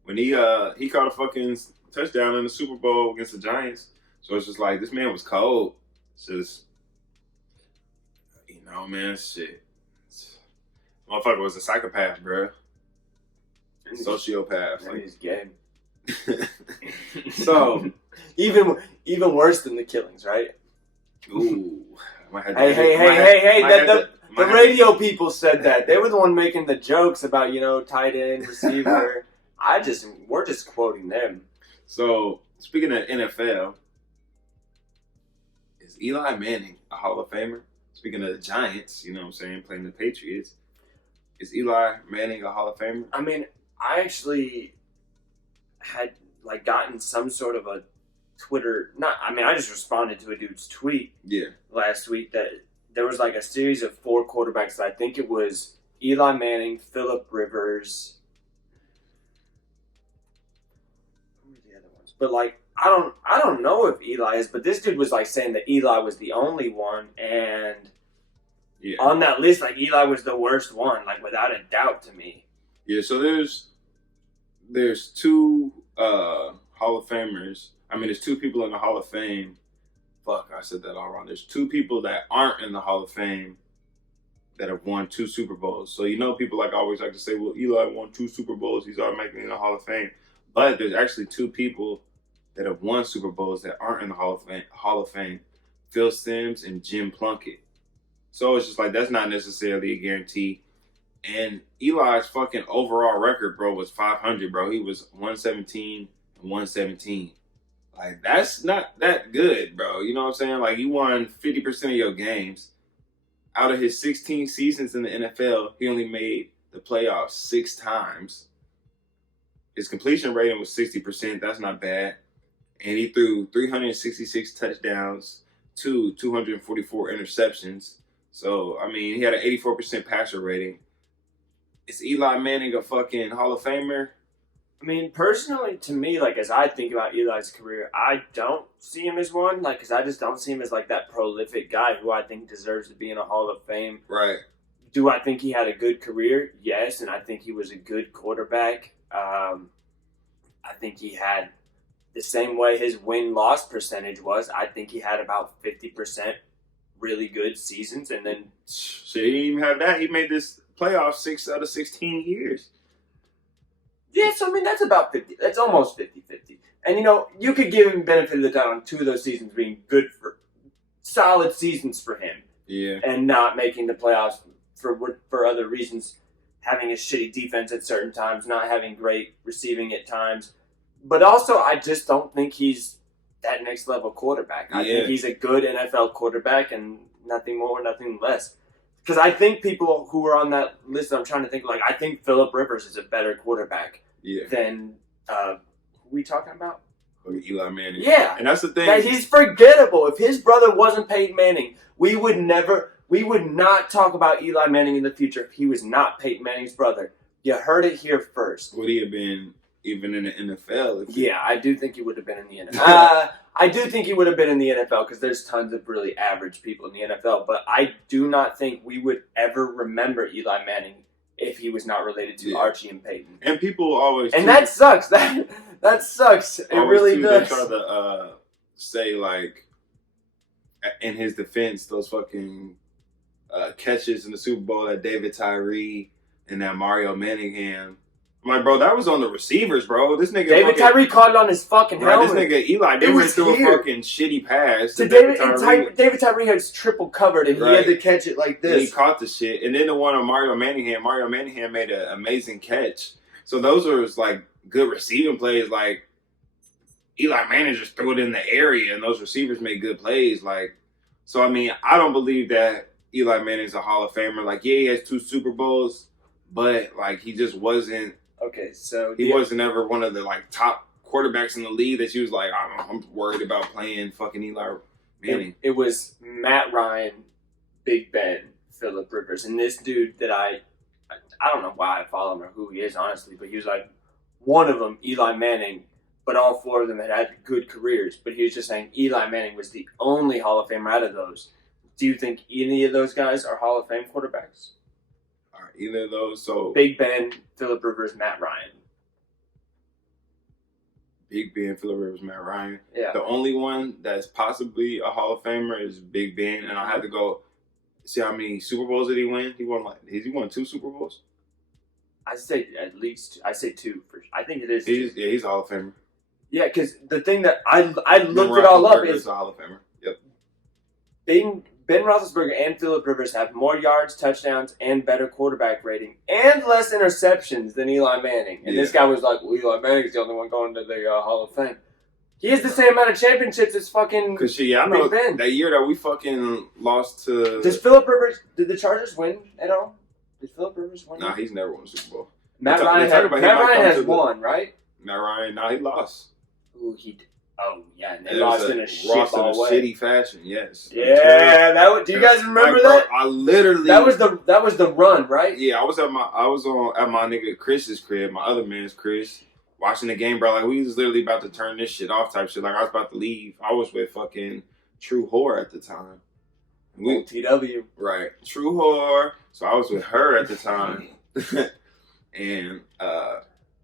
When he caught a fucking touchdown in the Super Bowl against the Giants. So it's just like, this man was cold. It's just, man, shit. Motherfucker was a psychopath, bro. Sociopath. And he's gay. So even worse than the killings, right? Ooh. Hey! The radio people said that. They were the one making the jokes about, tight end, receiver. We're just quoting them. So, speaking of NFL, is Eli Manning a Hall of Famer? Speaking of the Giants, you know what I'm saying, playing the Patriots, is Eli Manning a Hall of Famer? I mean, I actually had like gotten some sort of a Twitter. I just responded to a dude's tweet last week that there was like a series of 4 quarterbacks. I think it was Eli Manning, Phillip Rivers. Who were the other ones? But like I don't know if Eli is, but this dude was like saying that Eli was the only one, and on that list, like Eli was the worst one, like without a doubt to me. Yeah, so there's 2 Hall of Famers. I mean, there's 2 people in the Hall of Fame. Fuck, I said that all wrong. There's 2 people that aren't in the Hall of Fame that have won 2 Super Bowls. So people always like to say, well, Eli won 2 Super Bowls. He's automatically in the Hall of Fame. But there's actually 2 people that have won Super Bowls that aren't in the Hall of Fame. Phil Simms and Jim Plunkett. So it's just like, that's not necessarily a guarantee. And Eli's fucking overall record, bro, was 500, bro. He was 117 and 117. Like, that's not that good, bro. You know what I'm saying? Like, you won 50% of your games. Out of his 16 seasons in the NFL, he only made the playoffs 6 times. His completion rating was 60%. That's not bad. And he threw 366 touchdowns to 244 interceptions. So, I mean, he had an 84% passer rating. Is Eli Manning a fucking Hall of Famer? I mean, personally, to me, like, as I think about Eli's career, I don't see him as one, like, because I just don't see him as, like, that prolific guy who I think deserves to be in a Hall of Fame. Right. Do I think he had a good career? Yes, and I think he was a good quarterback. I think he had the same way his win-loss percentage was. I think he had about 50% really good seasons, and then... Shit, he didn't even have that. He made this playoff 6 out of 16 years. Yeah, so I mean, that's about 50. That's almost 50-50. And, you could give him benefit of the doubt on 2 of those seasons being solid seasons for him. Yeah. And not making the playoffs for other reasons, having a shitty defense at certain times, not having great receiving at times. But also, I just don't think he's that next level quarterback. I think he's a good NFL quarterback and nothing more, nothing less. Because I think people who are on that list, I'm trying to think, like, I think Phillip Rivers is a better quarterback than, who are we talking about? Eli Manning. Yeah. And that's the thing. That he's forgettable. If his brother wasn't Peyton Manning, we would not talk about Eli Manning in the future if he was not Peyton Manning's brother. You heard it here first. Would he have been even in the NFL? I do think he would have been in the NFL. I do think he would have been in the NFL because there's tons of really average people in the NFL. But I do not think we would ever remember Eli Manning if he was not related to Archie and Peyton. And people always... And that sucks. That sucks. It really does. They try to say, like, in his defense, those fucking catches in the Super Bowl that David Tyree and that Mario Manningham... I'm like, bro, that was on the receivers, bro. This nigga... David Tyree caught it on his fucking helmet. This nigga Eli, they went through a fucking shitty pass. So David Tyree had triple covered, and he had to catch it like this. And he caught the shit. And then the one on Mario Manningham made an amazing catch. So those are, like, good receiving plays. Like, Eli Manning just threw it in the area, and those receivers made good plays. Like, so, I mean, I don't believe that Eli Manning's a Hall of Famer. Like, yeah, he has 2 Super Bowls, but, like, he just wasn't... Okay, so... He wasn't ever one of the, like, top quarterbacks in the league that she was like, I'm worried about playing fucking Eli Manning. It was Matt Ryan, Big Ben, Phillip Rivers. And this dude that I don't know why I follow him or who he is, honestly, but he was like, one of them, Eli Manning, but all 4 of them had good careers. But he was just saying Eli Manning was the only Hall of Famer out of those. Do you think any of those guys are Hall of Fame quarterbacks? Either of those, so... Big Ben, Phillip Rivers, Matt Ryan. Big Ben, Phillip Rivers, Matt Ryan. Yeah. The only one that's possibly a Hall of Famer is Big Ben, and I had to go see how many Super Bowls did he win. He won 2 Super Bowls? I say at least, I say 2. I think it is 2. He's a Hall of Famer. Yeah, because the thing that I looked it all up is... a Hall of Famer. Yep. Ben Roethlisberger and Phillip Rivers have more yards, touchdowns, and better quarterback rating, and less interceptions than Eli Manning. And this guy was like, well, Eli Manning's the only one going to the Hall of Fame. He has the same amount of championships as fucking I know Big Ben. That year that we fucking lost to... Did the Chargers win at all? Did Phillip Rivers win? Nah, he's never won a Super Bowl. Matt Ryan has won, right? Matt Ryan, he lost. Ooh, oh yeah, and they It lost was in a lost in a shitball way. shitty fashion. Yes. Yeah, do you guys remember that? I literally. That was the run, right? Yeah, I was at my nigga Chris's crib, my other man's Chris, watching the game, bro. Like we was literally about to turn this shit off, type shit. Like I was about to leave. I was with fucking True Whore at the time. TW. Right, True Whore. So I was with her at the time, and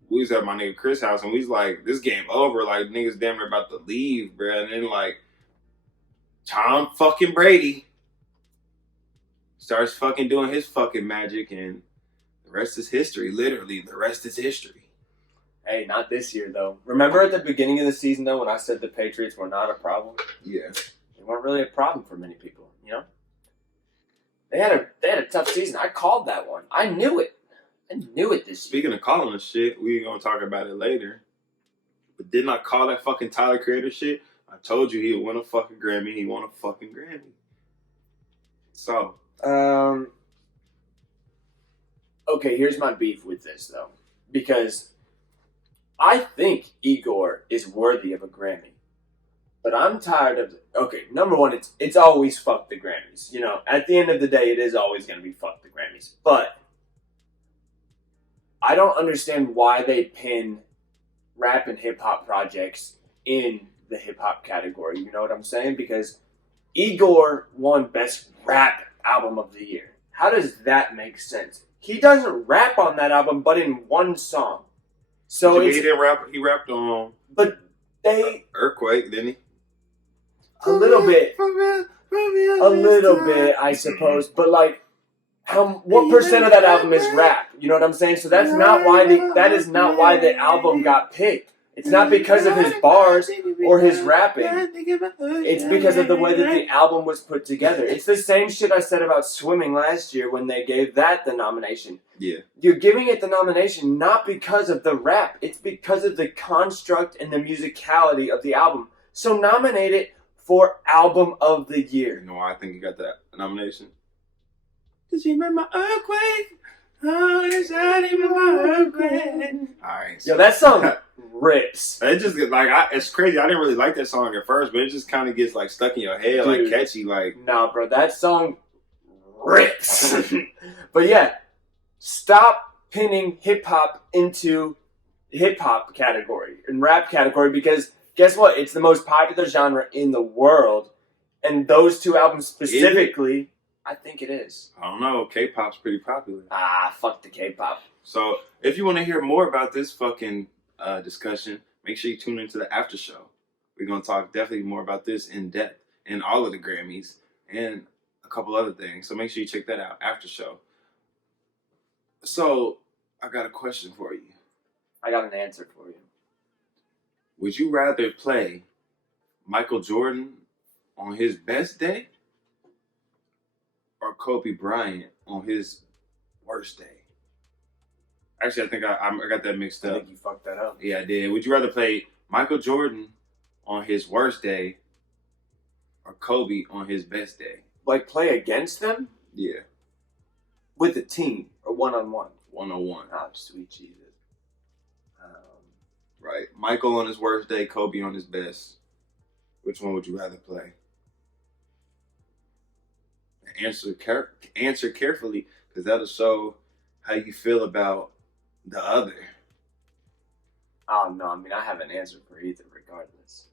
we was at my nigga Chris' house, and we was like, "This game over." Like niggas damn near about to leave, bro. And then like Tom fucking Brady starts fucking doing his fucking magic, and the rest is history. Literally, the rest is history. Hey, not this year though. Remember at the beginning of the season though, when I said the Patriots were not a problem? Yeah, they weren't really a problem for many people. You know, they had a tough season. I called that one. I knew it. I knew it this year. Speaking of calling the shit, we gonna talk about it later. But didn't I call that fucking Tyler Creator shit? I told you he would win a fucking Grammy. He won a fucking Grammy. So. Okay, here's my beef with this though, because I think Igor is worthy of a Grammy, but I'm tired of. Okay, number one, it's always fuck the Grammys. You know, at the end of the day, it is always going to be fuck the Grammys. But I don't understand why they pin rap and hip hop projects in the hip hop category. You know what I'm saying? Because Igor won Best Rap Album of the Year. How does that make sense? He doesn't rap on that album, but in one song. So he didn't rap. He rapped on. But they Earthquake, didn't he? A little bit, I suppose. But like, what percent of that album is rap? You know what I'm saying? So that is not why the album got picked. It's not because of his bars or his rapping. It's because of the way that the album was put together. It's the same shit I said about Swimming last year when they gave that the nomination. Yeah. You're giving it the nomination not because of the rap. It's because of the construct and the musicality of the album. So nominate it for Album of the Year. You know why I think he got that nomination? Did you remember Earthquake? Oh, it's not even my Earthquake. Alright. Yo, that song rips. It just it's crazy. I didn't really like that song at first, but it just kind of gets like stuck in your head, dude, like catchy, like. Nah, bro, that song rips. But yeah, stop pinning hip hop into hip hop category and rap category, because guess what? It's the most popular genre in the world, and those two albums specifically, I think it is. I don't know. K-pop's pretty popular. Ah, fuck the K-pop. So if you want to hear more about this fucking discussion, make sure you tune into the after show. We're going to talk definitely more about this in depth and all of the Grammys and a couple other things. So make sure you check that out, after show. So I got a question for you. I got an answer for you. Would you rather play Michael Jordan on his best day or Kobe Bryant on his worst day? Actually, I think I got that mixed up. I think you fucked that up. Yeah, I did. Would you rather play Michael Jordan on his worst day or Kobe on his best day? Like play against them? Yeah. With a team or one-on-one? One-on-one. Oh, sweet Jesus. Right. Michael on his worst day, Kobe on his best. Which one would you rather play? Answer carefully, because that'll show how you feel about the other. Oh, no. I mean, I have an answer for either regardless.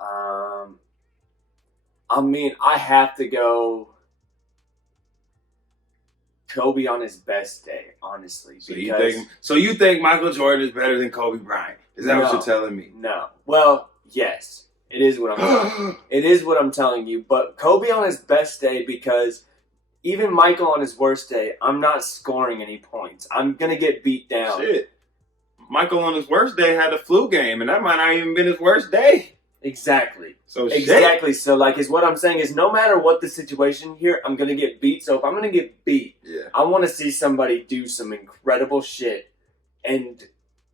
I mean, I have to go Kobe on his best day, honestly. So you think Michael Jordan is better than Kobe Bryant? Is that what you're telling me? No. Well, yes. It is what I'm telling It is what I'm telling you. But Kobe on his best day, because even Michael on his worst day, I'm not scoring any points. I'm going to get beat down. Shit. Michael on his worst day had a flu game, and that might not even been his worst day. Exactly. Exactly. So, is what I'm saying is no matter what the situation here, I'm going to get beat. So if I'm going to get beat, I want to see somebody do some incredible shit. And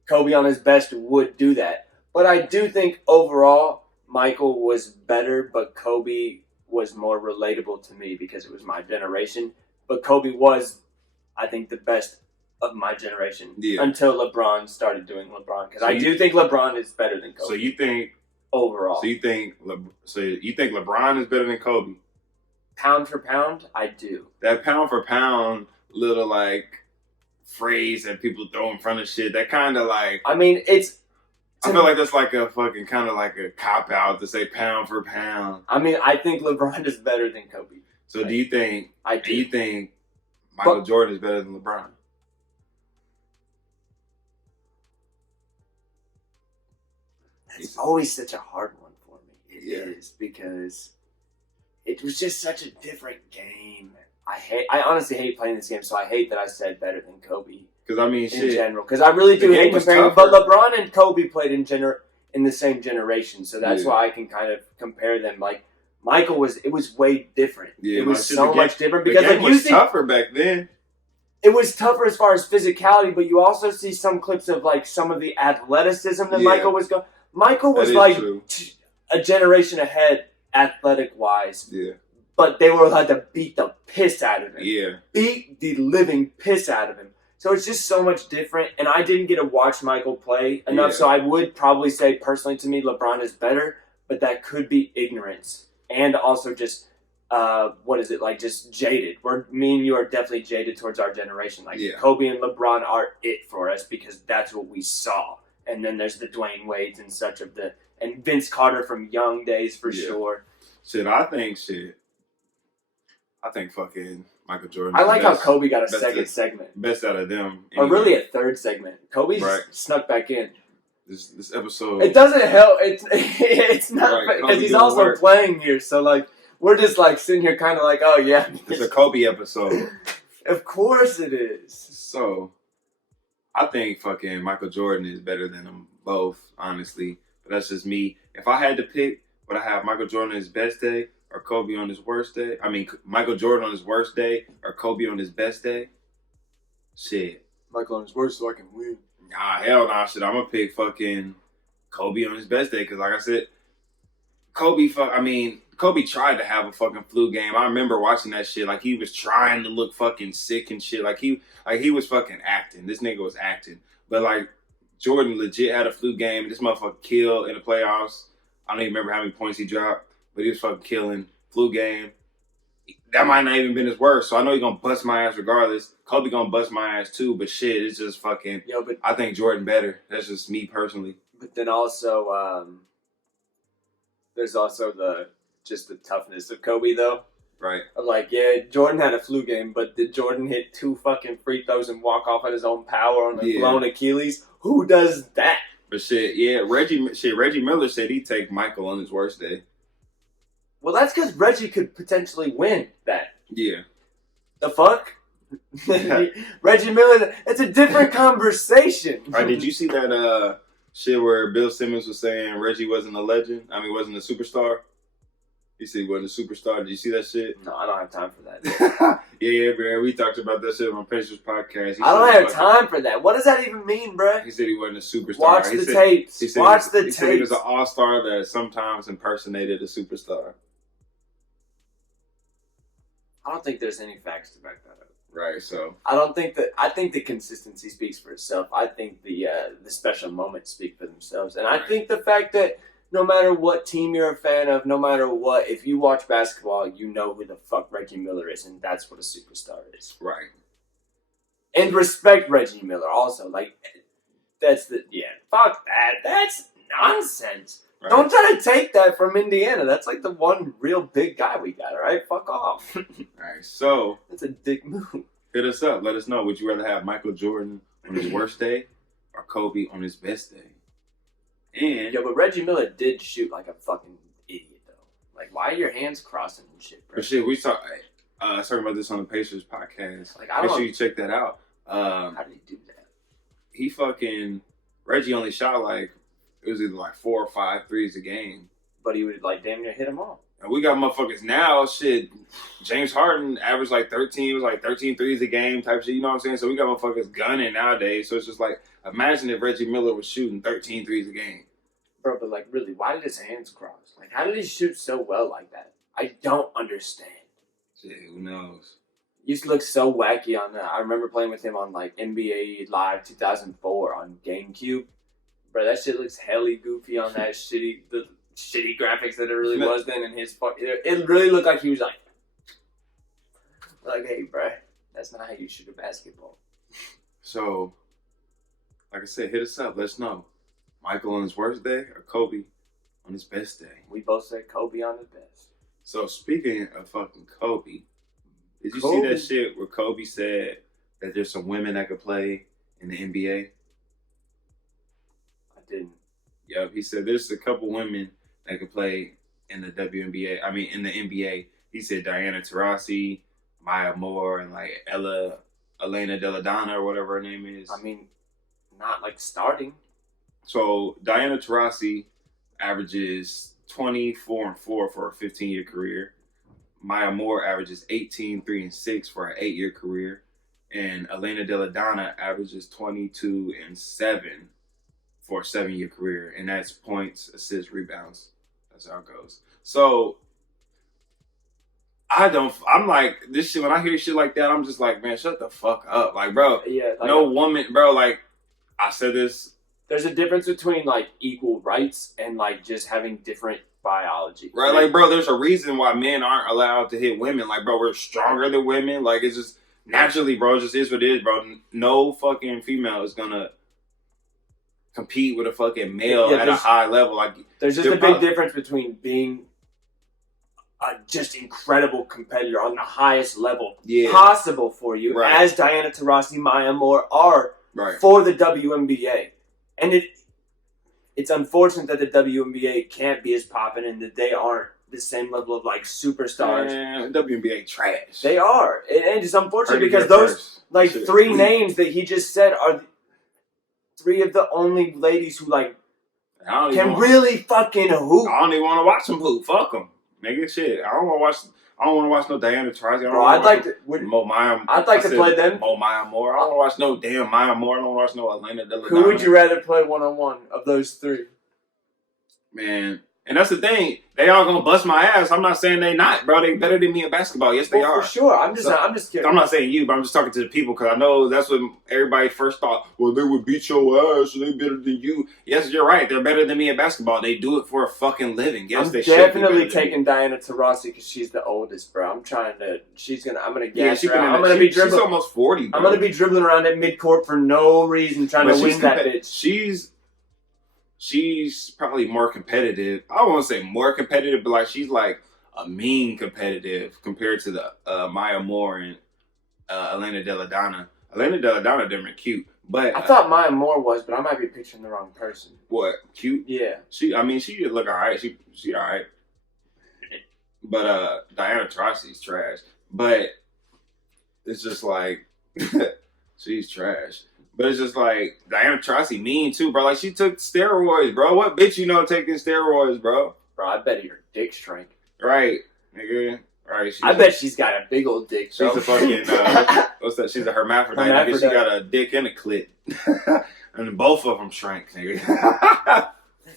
Kobe on his best would do that. But I do think overall, Michael was better, but Kobe was more relatable to me because it was my generation. But Kobe was, I think, the best of my generation Yeah. until LeBron started doing LeBron. Because I do think LeBron is better than Kobe. So you think overall? So you think LeBron is better than Kobe? Pound for pound, I do. That pound for pound little like phrase that people throw in front of shit. That kind of like. I mean, it's. I feel like that's like a fucking kind of like a cop out to say pound for pound. I mean, I think LeBron is better than Kobe. So do you think? I do. Do you think Michael Jordan is better than LeBron? It's always such a hard one for me. It is because it was just such a different game. I honestly hate playing this game, so I hate that I said better than Kobe. Because I mean, in general, because I really do hate comparing. But LeBron and Kobe played in the same generation, so that's why I can kind of compare them. Like Michael it was way different. Yeah, it was so much different because the game was tougher back then. It was tougher as far as physicality, but you also see some clips of like some of the athleticism that Michael was going. Michael was like a generation ahead athletic wise. Yeah. But they were allowed to beat the piss out of him. Yeah. Beat the living piss out of him. So it's just so much different. And I didn't get to watch Michael play enough, so I would probably say personally to me LeBron is better, but that could be ignorance. And also just, just jaded. Me and you are definitely jaded towards our generation. Like Kobe and LeBron are it for us because that's what we saw. And then there's the Dwayne Wades and such and Vince Carter from young days for sure. I think fucking Michael Jordan. I like how Kobe got a second segment. Best out of them. Anyway. Or really a third segment. Kobe snuck back in. This episode. It doesn't help. It's not because he's also playing here. So like we're just like sitting here kind of like, oh yeah. It's a Kobe episode. Of course it is. So I think fucking Michael Jordan is better than them both, honestly. But that's just me. If I had to pick, would I have Michael Jordan on his best day or Kobe on his worst day? I mean, Michael Jordan on his worst day or Kobe on his best day? Shit. Michael on his worst so I can win. Nah, hell nah, shit. I'm going to pick fucking Kobe on his best day because, like I said, Kobe tried to have a fucking flu game. I remember watching that shit. Like, he was trying to look fucking sick and shit. Like he was fucking acting. This nigga was acting. But, like, Jordan legit had a flu game. This motherfucker killed in the playoffs. I don't even remember how many points he dropped. But he was fucking killing. Flu game. That might not even been his worst. So I know he's going to bust my ass regardless. Kobe going to bust my ass too. But shit, it's just fucking... but I think Jordan better. That's just me personally. But then also, there's also the toughness of Kobe though. Right. Like, Jordan had a flu game, but did Jordan hit 2 fucking free throws and walk off on his own power on a blown Achilles? Who does that? But Reggie Miller said he'd take Michael on his worst day. Well, that's because Reggie could potentially win that. Yeah. The fuck? Reggie Miller, it's a different conversation. Right, did you see that shit where Bill Simmons was saying Reggie wasn't a legend? I mean, wasn't a superstar? He said he wasn't a superstar. Did you see that shit? No, I don't have time for that. Yeah, man. We talked about that shit on Pacers podcast. I don't have time for that. What does that even mean, bro? He said he wasn't a superstar. Watch the tapes. He said he was an all-star that sometimes impersonated a superstar. I don't think there's any facts to back that up. Right, so I think the consistency speaks for itself. I think the special moments speak for themselves. And I think the fact that no matter what team you're a fan of, no matter what, if you watch basketball, you know who the fuck Reggie Miller is, and that's what a superstar is. Right. And respect Reggie Miller also. Like, fuck that. That's nonsense. Right. Don't try to take that from Indiana. That's like the one real big guy we got, all right? Fuck off. All right, so... That's a dick move. Hit us up. Let us know. Would you rather have Michael Jordan on his worst day or Kobe on his best day? And... But Reggie Miller did shoot like a fucking idiot, though. Like, why are your hands crossing and shit, bro? For shit, we talking about this on the Pacers podcast. Like, Make sure you check that out. How did he do that? Reggie only shot like... It was either like 4 or 5 threes a game. But he would like damn near hit them all. And we got motherfuckers now, shit. James Harden averaged like 13 threes a game type shit, you know what I'm saying? So we got motherfuckers gunning nowadays. So it's just like, imagine if Reggie Miller was shooting 13 threes a game. Bro, but like really, why did his hands cross? Like, how did he shoot so well like that? I don't understand. Shit, who knows? used to look so wacky on that. I remember playing with him on like NBA Live 2004 on GameCube. Bro, that shit looks helly goofy on that shitty graphics that it really was then. And it really looked like he was like, hey, bro, that's not how you shoot a basketball. So, like I said, hit us up. Let us know. Michael on his worst day or Kobe on his best day? We both said Kobe on his best. So, speaking of fucking Kobe, did you see that shit where Kobe said that there's some women that could play in the NBA? I didn't. Yep, he said there's a couple women that could play in the WNBA. I mean, in the NBA. He said Diana Taurasi, Maya Moore, and like Elena Deladonna or whatever her name is. I mean, not like starting. So Diana Taurasi averages 24-4 for a 15-year career. Maya Moore averages 18-3-6 for an 8-year career. And Elena Deladonna averages 22-7 for a 7-year career. And that's points, assists, rebounds. That's how it goes. So I'm like, this shit, when I hear shit like that, I'm just like, man, shut the fuck up. Like, bro, yeah, like, no woman, bro, like, I said this. There's a difference between, like, equal rights and, like, just having different biology. Right, like, bro, there's a reason why men aren't allowed to hit women. Like, bro, we're stronger than women. Like, it's just, naturally, bro, it just is what it is, bro. No fucking female is gonna compete with a fucking male at a high level. Like, there's just a big difference between being a just incredible competitor on the highest level possible for you, as Diana Taurasi, Maya Moore are for the WNBA. And it's unfortunate that the WNBA can't be as popping and that they aren't the same level of like superstars. Man, WNBA trash. They are. And it's unfortunate because those three names that he just said are three of the only ladies who like can really fucking hoop. I don't even want to watch them hoop. Fuck them. Nigga, shit. I don't want to watch no Diana Taurasi. I'd like to play them. Maya Moore. I don't want to watch no damn Maya Moore. I don't want to watch no Elena Deladonna. Who would you rather play one-on-one of those three? Man. And that's the thing. They all gonna bust my ass. I'm not saying they not, bro. They better than me in basketball. Yes, they are. For sure. I'm just kidding. I'm not saying you, but I'm just talking to the people because I know that's what everybody first thought. Well, they would beat your ass. So they better than you. Yes, you're right. They're better than me in basketball. They do it for a fucking living. Yes, I'm definitely taking Diana Taurasi because she's the oldest, bro. I'm gonna gas her out. I'm gonna be dribbling. She's almost 40, bro. I'm gonna be dribbling around at midcourt for no reason, trying to win that bitch. She's probably more competitive. I don't want to say more competitive, but like she's like a mean competitive compared to the Maya Moore and Elena Deladonna. Elena Deladonna, they're cute, but I thought Maya Moore was, but I might be picturing the wrong person. What, cute? Yeah. She look alright. She alright. But Diana Taurasi's trash. But it's just like she's trash. But it's just like, Diana Taurasi mean too, bro. Like, she took steroids, bro. What bitch you know taking steroids, bro? Bro, I bet your dick shrank. Right, nigga. Right. I bet she's got a big old dick, bro. She's a fucking, what's that? She's a hermaphrodite. I guess she got a dick and a clit. And both of them shrank, nigga.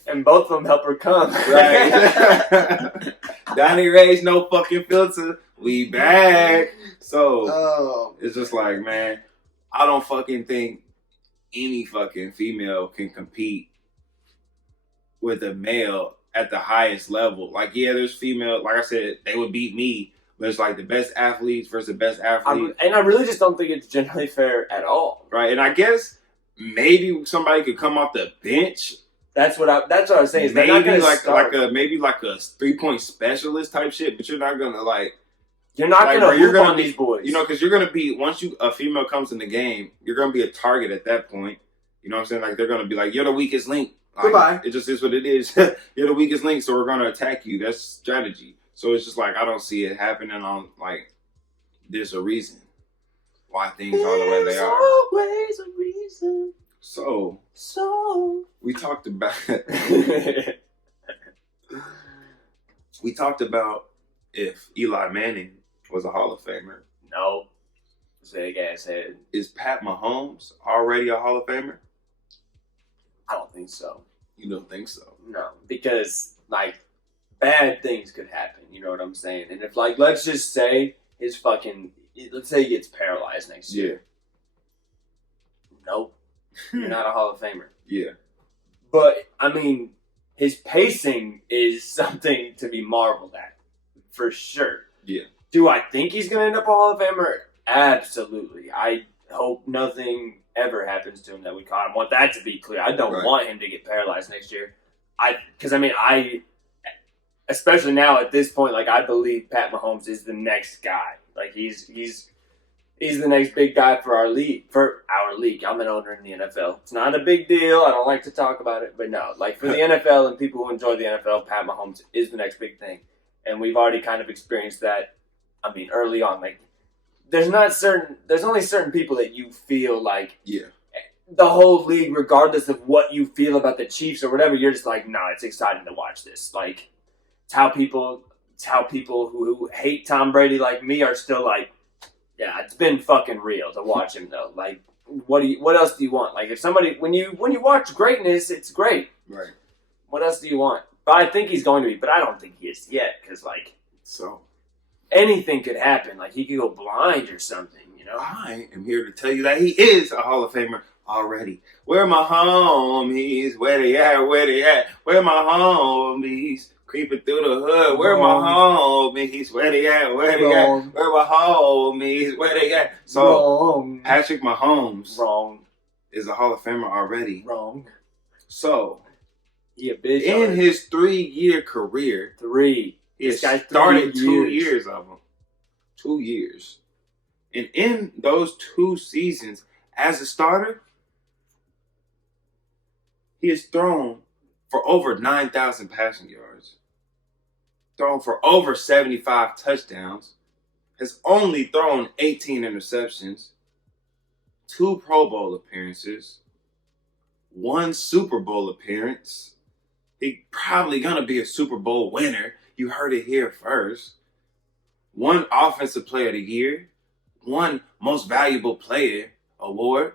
And both of them help her come. Right. Donnie Ray's no fucking filter. We back. So, it's just like, man, I don't fucking think any fucking female can compete with a male at the highest level. Like, yeah, there's female, like I said, they would beat me, but it's like the best athletes versus the best athlete. And I really just don't think it's generally fair at all. Right, and I guess maybe somebody could come off the bench. That's what I was saying. Maybe maybe like a 3-point specialist type shit, but you're not gonna You're not gonna hoop on these boys. You know, because you're gonna be, once a female comes in the game, you're gonna be a target at that point. You know what I'm saying? Like, they're gonna be like, you're the weakest link. Like, goodbye. It just is what it is. You're the weakest link, so we're gonna attack you. That's strategy. So it's just like, I don't see it happening on, like, there's a reason why things are the way they are. There's always a reason. So we talked about if Eli Manning was a Hall of Famer. No. Big ass head. Is Pat Mahomes already a Hall of Famer? I don't think so. You don't think so? No. Because, like, bad things could happen. You know what I'm saying? And if, like, let's just say his fucking let's say he gets paralyzed next year. Nope. You're not a Hall of Famer. Yeah. But, I mean, his pacing is something to be marveled at. For sure. Yeah. Do I think he's going to end up a Hall of Famer? Absolutely. I hope nothing ever happens to him that we caught him. I want that to be clear. I don't want him to get paralyzed next year. Because especially now at this point, like, I believe Pat Mahomes is the next guy. Like, he's the next big guy for our league. I'm an owner in the NFL. It's not a big deal. I don't like to talk about it. But no, like, for the NFL and people who enjoy the NFL, Pat Mahomes is the next big thing. And we've already kind of experienced that, I mean, early on. Like, there's only certain people that you feel like the whole league, regardless of what you feel about the Chiefs or whatever, you're just like, nah, it's exciting to watch this. Like, it's how people who hate Tom Brady like me are still like, yeah, it's been fucking real to watch him though. Like, what else do you want? Like, if somebody when you watch greatness, it's great. Right. What else do you want? But I think he's going to be, but I don't think he is yet because like, so anything could happen. Like, he could go blind or something. You know. I am here to tell you that he is a Hall of Famer already. Where my homies? Where they at? Where they at? Where my homies? Creeping through the hood. Where my homies? Where they at? Where they at? Where my homies? Where they at? So Patrick Mahomes is a Hall of Famer already. So in his 3-year career, he started 2 years of them. 2 years. And in those 2 seasons as a starter, he has thrown for over 9,000 passing yards, thrown for over 75 touchdowns, has only thrown 18 interceptions, 2 Pro Bowl appearances, 1 Super Bowl appearance. He's probably going to be a Super Bowl winner. You heard it here first. 1 Offensive Player of the Year, 1 Most Valuable Player award.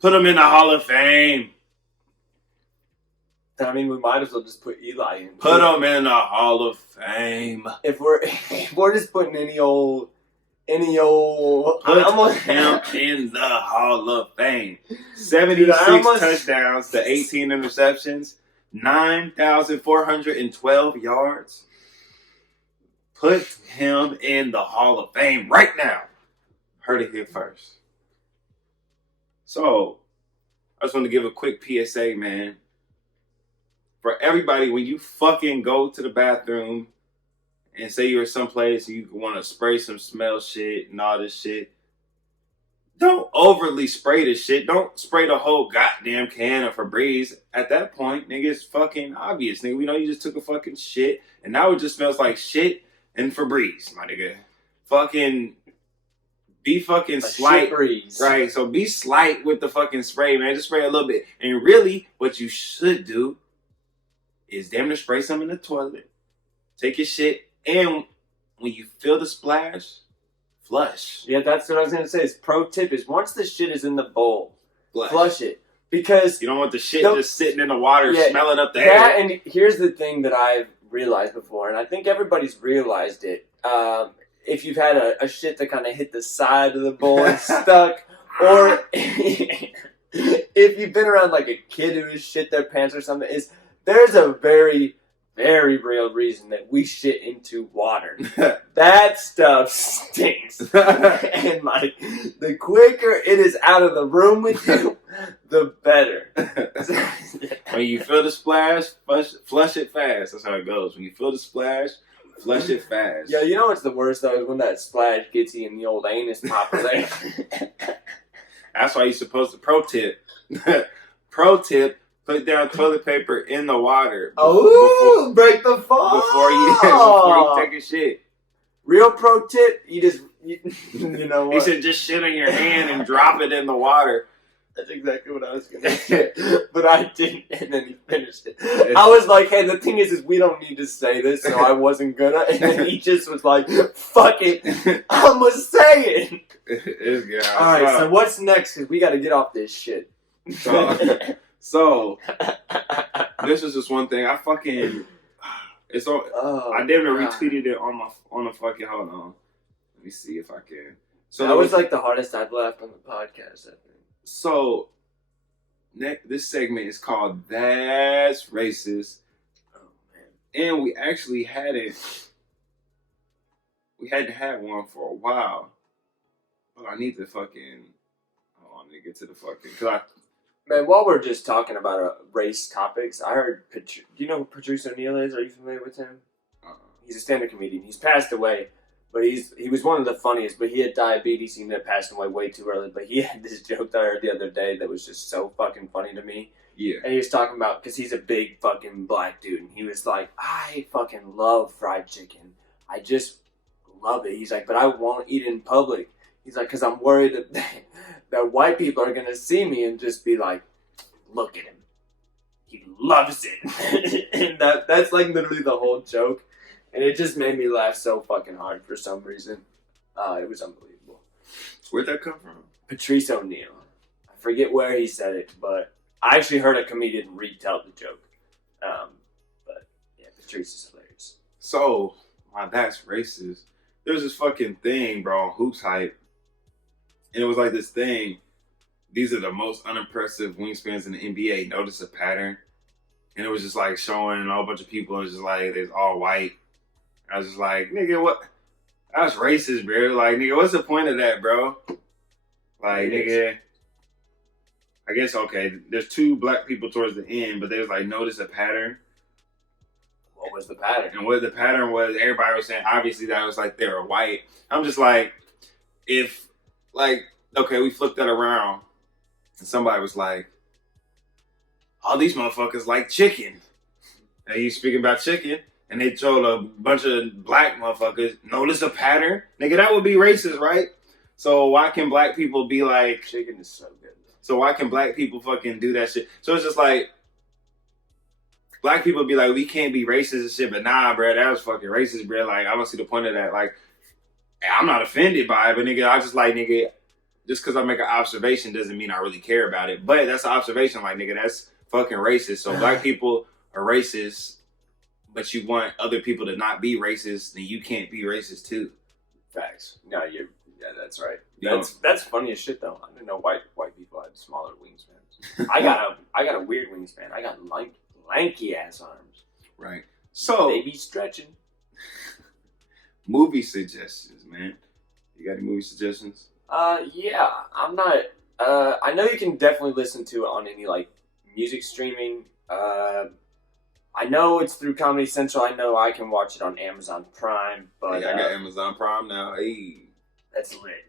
Put him in the Hall of Fame. I mean, we might as well just put Eli in. Put him in the Hall of Fame. If we're just putting any old. Put him in the Hall of Fame. 76 touchdowns to 18 interceptions, 9,412 yards. Put him in the Hall of Fame right now. Heard it here first. So, I just want to give a quick PSA, man. For everybody, when you fucking go to the bathroom and say you're someplace and you want to spray some smell shit and all this shit, don't overly spray this shit. Don't spray the whole goddamn can of Febreze. At that point, nigga, it's fucking obvious. Nigga, we know you just took a fucking shit and now it just smells like shit and Febreze, my nigga. Be fucking slight. Right, so be slight with the fucking spray, man. Just spray a little bit. And really, what you should do is damn near spray some in the toilet. Take your shit, and when you feel the splash, flush. Yeah, that's what I was going to say. Pro tip is once the shit is in the bowl, flush it. Because you don't want the shit just sitting in the water smelling up the air. And here's the thing that I've realized before, and I think everybody's realized it. If you've had a shit that kind of hit the side of the bowl and stuck, or if you've been around like a kid who has shit their pants or something, there's a very, very real reason that we shit into water. That stuff stinks. And like, the quicker it is out of the room with you, the better. When you feel the splash, flush it fast. That's how it goes. When you feel the splash, flush it fast. Yeah, you know what's the worst though is when that splash gets you in the old anus popper there. That's why you're supposed to pro tip, put down toilet paper in the water. Before, break the fall before you take a shit. Real pro tip, you know what? He said just shit on your hand and drop it in the water. That's exactly what I was going to say. But I didn't, and then he finished it. I was like, hey, the thing is we don't need to say this, so I wasn't gonna. And then he just was like, fuck it, I'm gonna say it. Alright, so what's next? Because we got to get off this shit. So, this is just one thing. It's on. Oh, I damn near God. retweeted it on the fucking. Hold on. Let me see if I can. So that was like the hardest I've laughed on the podcast, I think. So, this segment is called Thaaaats Racist. Oh, man. And we actually hadn't had one for a while. But I need to fucking... Hold on, to get to the fucking... Man, while we're just talking about race topics, I heard... Do you know who Patrice O'Neal is? Are you familiar with him? He's a stand-up comedian. He's passed away. But he was one of the funniest, but he had diabetes. He ended up passing away way too early. But he had this joke that I heard the other day that was just so fucking funny to me. Yeah. And he was talking about, because he's a big fucking black dude, and he was like, I fucking love fried chicken. I just love it. He's like, but I won't eat it in public. He's like, because I'm worried that white people are going to see me and just be like, look at him. He loves it. And that's like literally the whole joke. And it just made me laugh so fucking hard for some reason. It was unbelievable. Where'd that come from? Patrice O'Neal. I forget where he said it, but I actually heard a comedian retell the joke. But yeah, Patrice is hilarious. So, that's racist. There's this fucking thing, bro, on Hoops Hype. And it was like this thing. These are the most unimpressive wingspans in the NBA. Notice a pattern. And it was just like showing a whole bunch of people. It was just like, it's all white. I was just like, nigga, what? That's racist, bro. Like, nigga, what's the point of that, bro? Like, nigga, I guess, okay, there's two black people towards the end, but there's like, notice a pattern. What was the pattern? And what the pattern was, everybody was saying, obviously, that was like, they were white. I'm just like, if, like, okay, we flipped that around, and somebody was like, all these motherfuckers like chicken. And you speaking about chicken, and they told a bunch of black motherfuckers, notice a pattern? Nigga, that would be racist, right? So why can black people be like... Chicken is so good. So why can black people fucking do that shit? So it's just like, black people be like, we can't be racist and shit, but nah, bro, that was fucking racist, bro. Like, I don't see the point of that. Like, I'm not offended by it, but nigga, I just like, nigga, just because I make an observation doesn't mean I really care about it. But that's an observation, like, nigga, that's fucking racist. So black people are racist, but you want other people to not be racist, then you can't be racist too. Facts. No, yeah, that's right. You That's funny as shit though. I didn't know white people had smaller wingspans. I got a weird wingspan. I got lanky ass arms. Right. So they be stretching. Movie suggestions, man. You got any movie suggestions? Yeah. I'm not. I know you can definitely listen to it on any like music streaming. I know it's through Comedy Central. I know I can watch it on Amazon Prime. But yeah, I got Amazon Prime now. Hey, that's lit.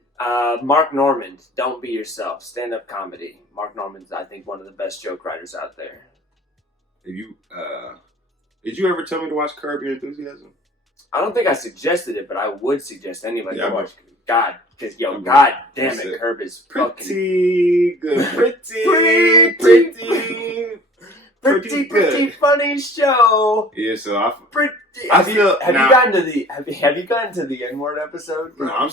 Mark Normand, Don't Be Yourself, stand-up comedy. Mark Normand's, I think, one of the best joke writers out there. Did you ever tell me to watch Curb Your Enthusiasm? I don't think I suggested it, but I would suggest anybody to watch. God, because God damn it, Curb is pretty good, pretty funny show. Yeah, so have you gotten to the N-word episode? No, I'm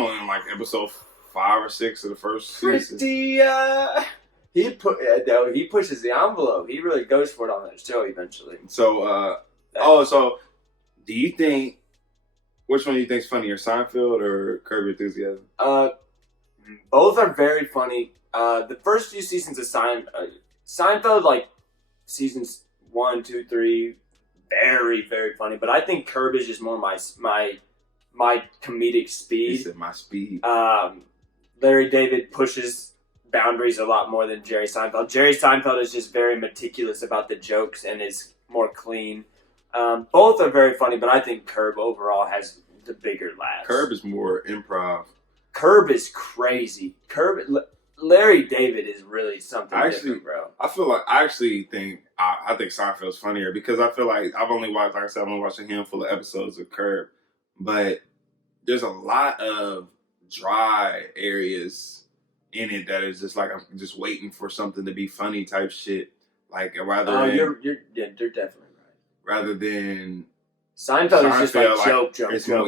only on like episode 5 or 6 of the first season. He pushes the envelope. He really goes for it on that show eventually. So, so do you think, which one do you think is funnier, Seinfeld or Curb Your Enthusiasm? Both are very funny. The first few seasons of Seinfeld, like seasons 1, 2, 3, very, very funny. But I think Curb is just more my comedic speed. He said my speed. Larry David pushes boundaries a lot more than Jerry Seinfeld. Jerry Seinfeld is just very meticulous about the jokes and is more clean. Both are very funny, but I think Curb overall has the bigger laughs. Curb is more improv. Curb is crazy. Larry David is really something different, bro. I think Seinfeld's funnier because I feel like I've only watched a handful of episodes of Curb, but there's a lot of dry areas in it that is just like I'm just waiting for something to be funny type shit. Like you're definitely right. Rather than Seinfeld is just like joke.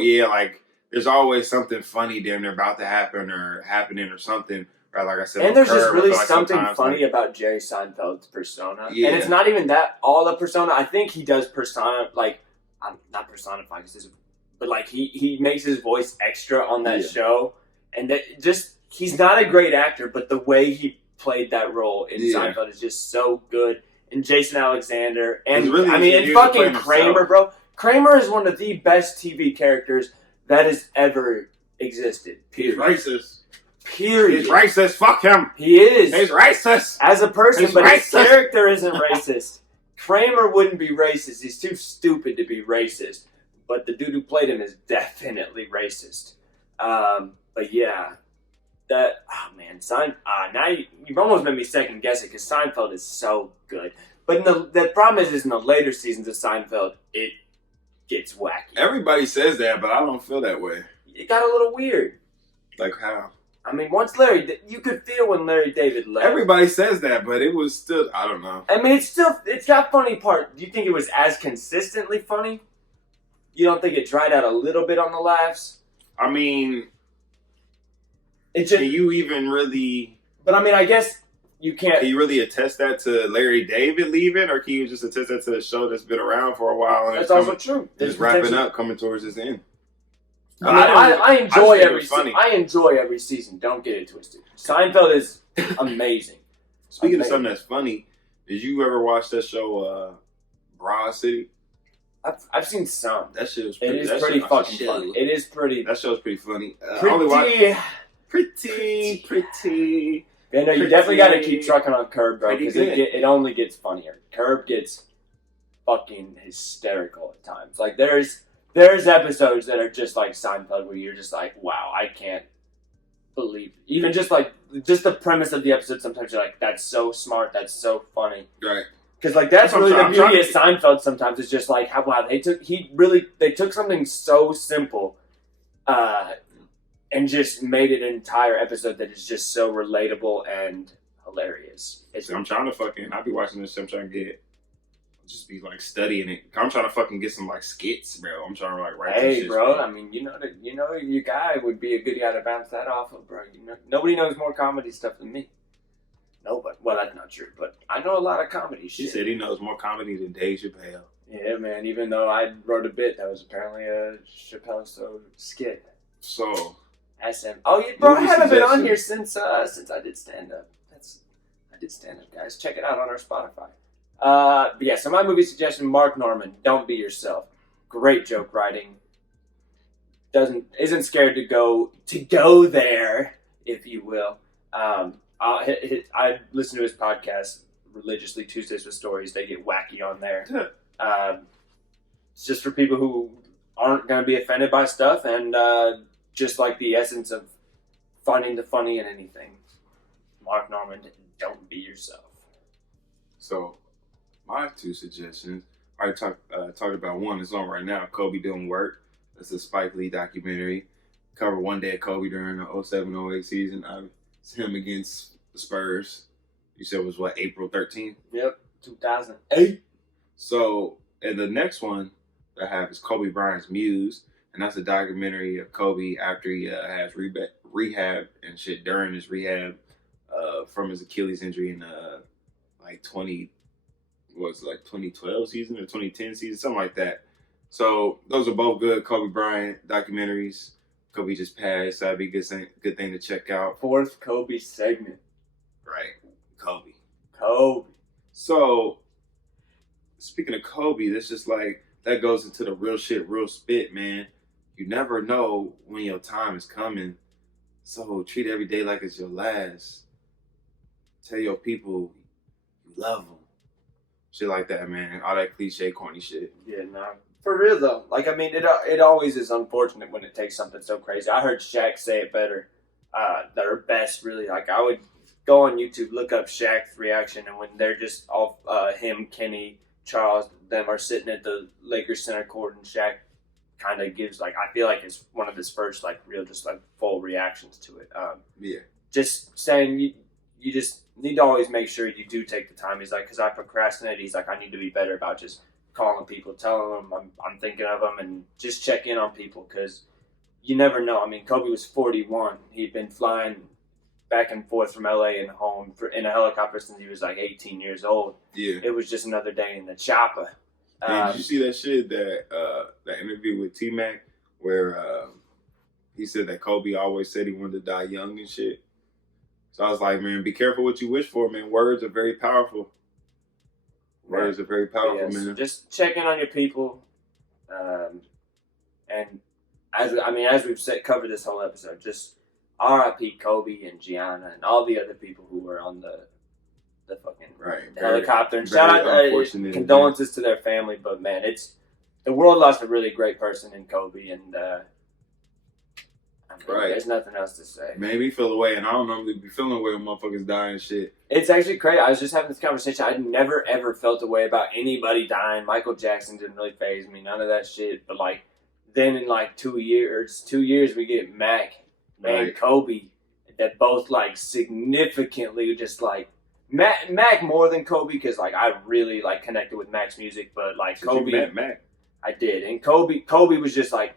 Yeah, like there's always something funny damn near about to happen or happening or something. Right, like I said, and there's just really something funny about Jerry Seinfeld's persona. Yeah. And it's not even that all a persona. I think he does persona, like not personify, but like he makes his voice extra on that show, and that just he's not a great actor, but the way he played that role in Seinfeld is just so good. And Jason Alexander, and really, and fucking Kramer, bro. Kramer is one of the best TV characters that has ever existed. Period. He's racist. Period. He's racist. Fuck him. He is. He's racist. As a person, but racist. His character isn't racist. Kramer wouldn't be racist. He's too stupid to be racist. But the dude who played him is definitely racist. But yeah. Now you've almost made me second guess it because Seinfeld is so good. But the problem is in the later seasons of Seinfeld, it gets wacky. Everybody says that, but I don't feel that way. It got a little weird. Like how? I mean, you could feel when Larry David left. Everybody says that, but it was still, I don't know. I mean, it's got funny part. Do you think it was as consistently funny? You don't think it dried out a little bit on the laughs? I mean, it just, can you even really... But I mean, I guess you can't... Can you really attest that to Larry David leaving, or can you just attest that to the show that's been around for a while? And that's also true. It's wrapping up, coming towards its end. I enjoy every season. I enjoy every season. Don't get it twisted. Seinfeld is amazing. Speaking of something that's funny, did you ever watch that show, Broad City? I've seen some. That shit was pretty. It is pretty fucking funny. It is pretty. That show's pretty funny. Pretty. Yeah, no, you definitely got to keep trucking on Curb, bro, because it only gets funnier. Curb gets fucking hysterical at times. Like there's episodes that are just like Seinfeld where you're just like, wow, I can't believe it. Even just the premise of the episode. Sometimes you're like, that's so smart, that's so funny, right? Because like that's really the beauty of Seinfeld. Sometimes it's just like, wow, they took something so simple, and just made it an entire episode that is just so relatable and hilarious. I'm trying to I'll be watching this. I'm trying to just be like studying it. I'm trying to fucking get some like skits, bro. I'm trying to like write. Hey, bro. I mean, you know, your guy would be a good guy to bounce that off of, bro. You know, nobody knows more comedy stuff than me. Nobody. Well, that's not true, but I know a lot of comedy shit. He said he knows more comedy than Dave Chappelle. Yeah, man. Even though I wrote a bit that was apparently a Chappelle skit. So. SM. Oh, bro, I haven't been on here since I did stand up. I did stand up, guys. Check it out on our Spotify. But yeah, so my movie suggestion: Mark Norman, Don't Be Yourself. Great joke writing. Isn't scared to go there, if you will. I listen to his podcast religiously. Tuesdays with Stories. They get wacky on there. It's just for people who aren't going to be offended by stuff and. Just like the essence of finding the funny in anything. Mark Norman, Don't Be Yourself. So, my two suggestions. I talked about one. It's on right now. Kobe Doing Work. That's a Spike Lee documentary. Covered one day of Kobe during the 07-08 season. It's him against the Spurs. You said it was what, April 13th? Yep, 2008. So, and the next one I have is Kobe Bryant's Muse. And that's a documentary of Kobe after he has rehab and shit during his rehab from his Achilles injury in 2012 season or 2010 season, something like that. So those are both good Kobe Bryant documentaries. Kobe just passed, so that'd be a good thing to check out. Fourth Kobe segment. Right, Kobe. So speaking of Kobe, that's just like, that goes into the real shit, real spit, man. You never know when your time is coming, so treat every day like it's your last. Tell your people you love them. Shit like that, man. All that cliche, corny shit. Yeah, no. For real, though. Like, I mean, it always is unfortunate when it takes something so crazy. I heard Shaq say it better. Their best, really. Like, I would go on YouTube, look up Shaq's reaction, and when they're just all, him, Kenny, Charles, them are sitting at the Lakers center court, and Shaq kind of gives, like, I feel like it's one of his first, like, real, just, like, full reactions to it. Yeah. Just saying you just need to always make sure you do take the time. He's like, because I procrastinate. He's like, I need to be better about just calling people, telling them I'm thinking of them, and just check in on people, because you never know. I mean, Kobe was 41. He'd been flying back and forth from LA and home in a helicopter since he was, like, 18 years old. Yeah. It was just another day in the chopper. Did you see that shit that interview with T Mac where he said that Kobe always said he wanted to die young and shit? So I was like, man, be careful what you wish for, man. Words are very powerful. Words are very powerful, man. Just check in on your people, and as we've covered this whole episode, just R.I.P. Kobe and Gianna and all the other people who were on the fucking helicopter. And shout out, condolences to their family. But man, the world lost a really great person in Kobe, and there's nothing else to say. Made me feel away, and I don't normally be feeling away when motherfuckers die and shit. It's actually crazy. I was just having this conversation. I'd never ever felt a way about anybody dying. Michael Jackson didn't really faze me. None of that shit. But like, then in like 2 years, we get Mac and Kobe that both like significantly just like Mac more than Kobe, because like I really like connected with Mac's music, but like Kobe, you met Mac. I did, and Kobe was just like.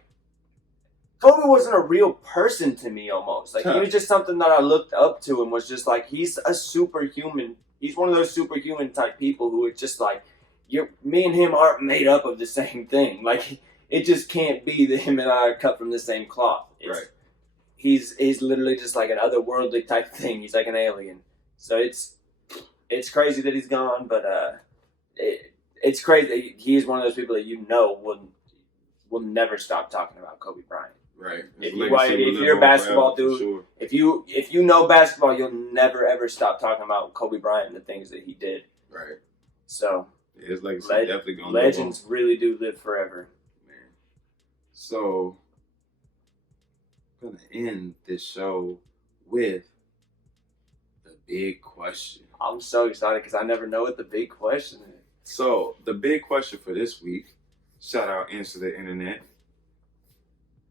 Kobe wasn't a real person to me almost. Like, he was just something that I looked up to and was just like, he's a superhuman. He's one of those superhuman type people who are just like, me and him aren't made up of the same thing. Like, it just can't be that him and I are cut from the same cloth. He's literally just like an otherworldly type thing. He's like an alien. So it's crazy that he's gone, but it's crazy. He's one of those people that will never stop talking about Kobe Bryant. Right. If you're a basketball dude, sure. if you know basketball, you'll never ever stop talking about Kobe Bryant and the things that he did. Right. So his legacy definitely gonna legends really do live forever. Man. So I'm gonna end this show with the big question. I'm so excited because I never know what the big question is. So the big question for this week, shout out Answer the Internet.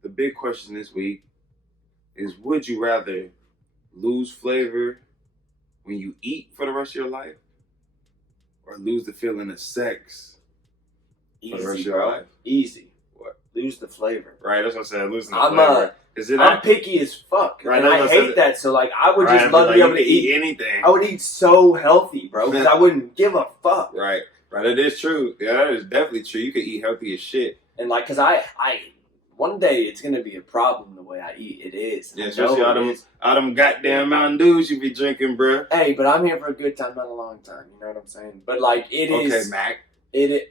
The big question this week is, would you rather lose flavor when you eat for the rest of your life, or lose the feeling of sex for the rest of your life? Easy. What? Lose the flavor. Right, that's what I said. Losing the flavor. I'm picky as fuck. Right, and I hate that. So like, I would just love to be able to eat anything. I would eat so healthy, bro, because I wouldn't give a fuck. Right. It is true. Yeah, that is definitely true. You could eat healthy as shit. And like, cause I one day it's gonna be a problem the way I eat. It is. Yeah, especially all them goddamn Mountain Dews you be drinking, bro. Hey, but I'm here for a good time, not a long time. You know what I'm saying? But like, it is. Okay, Mac. It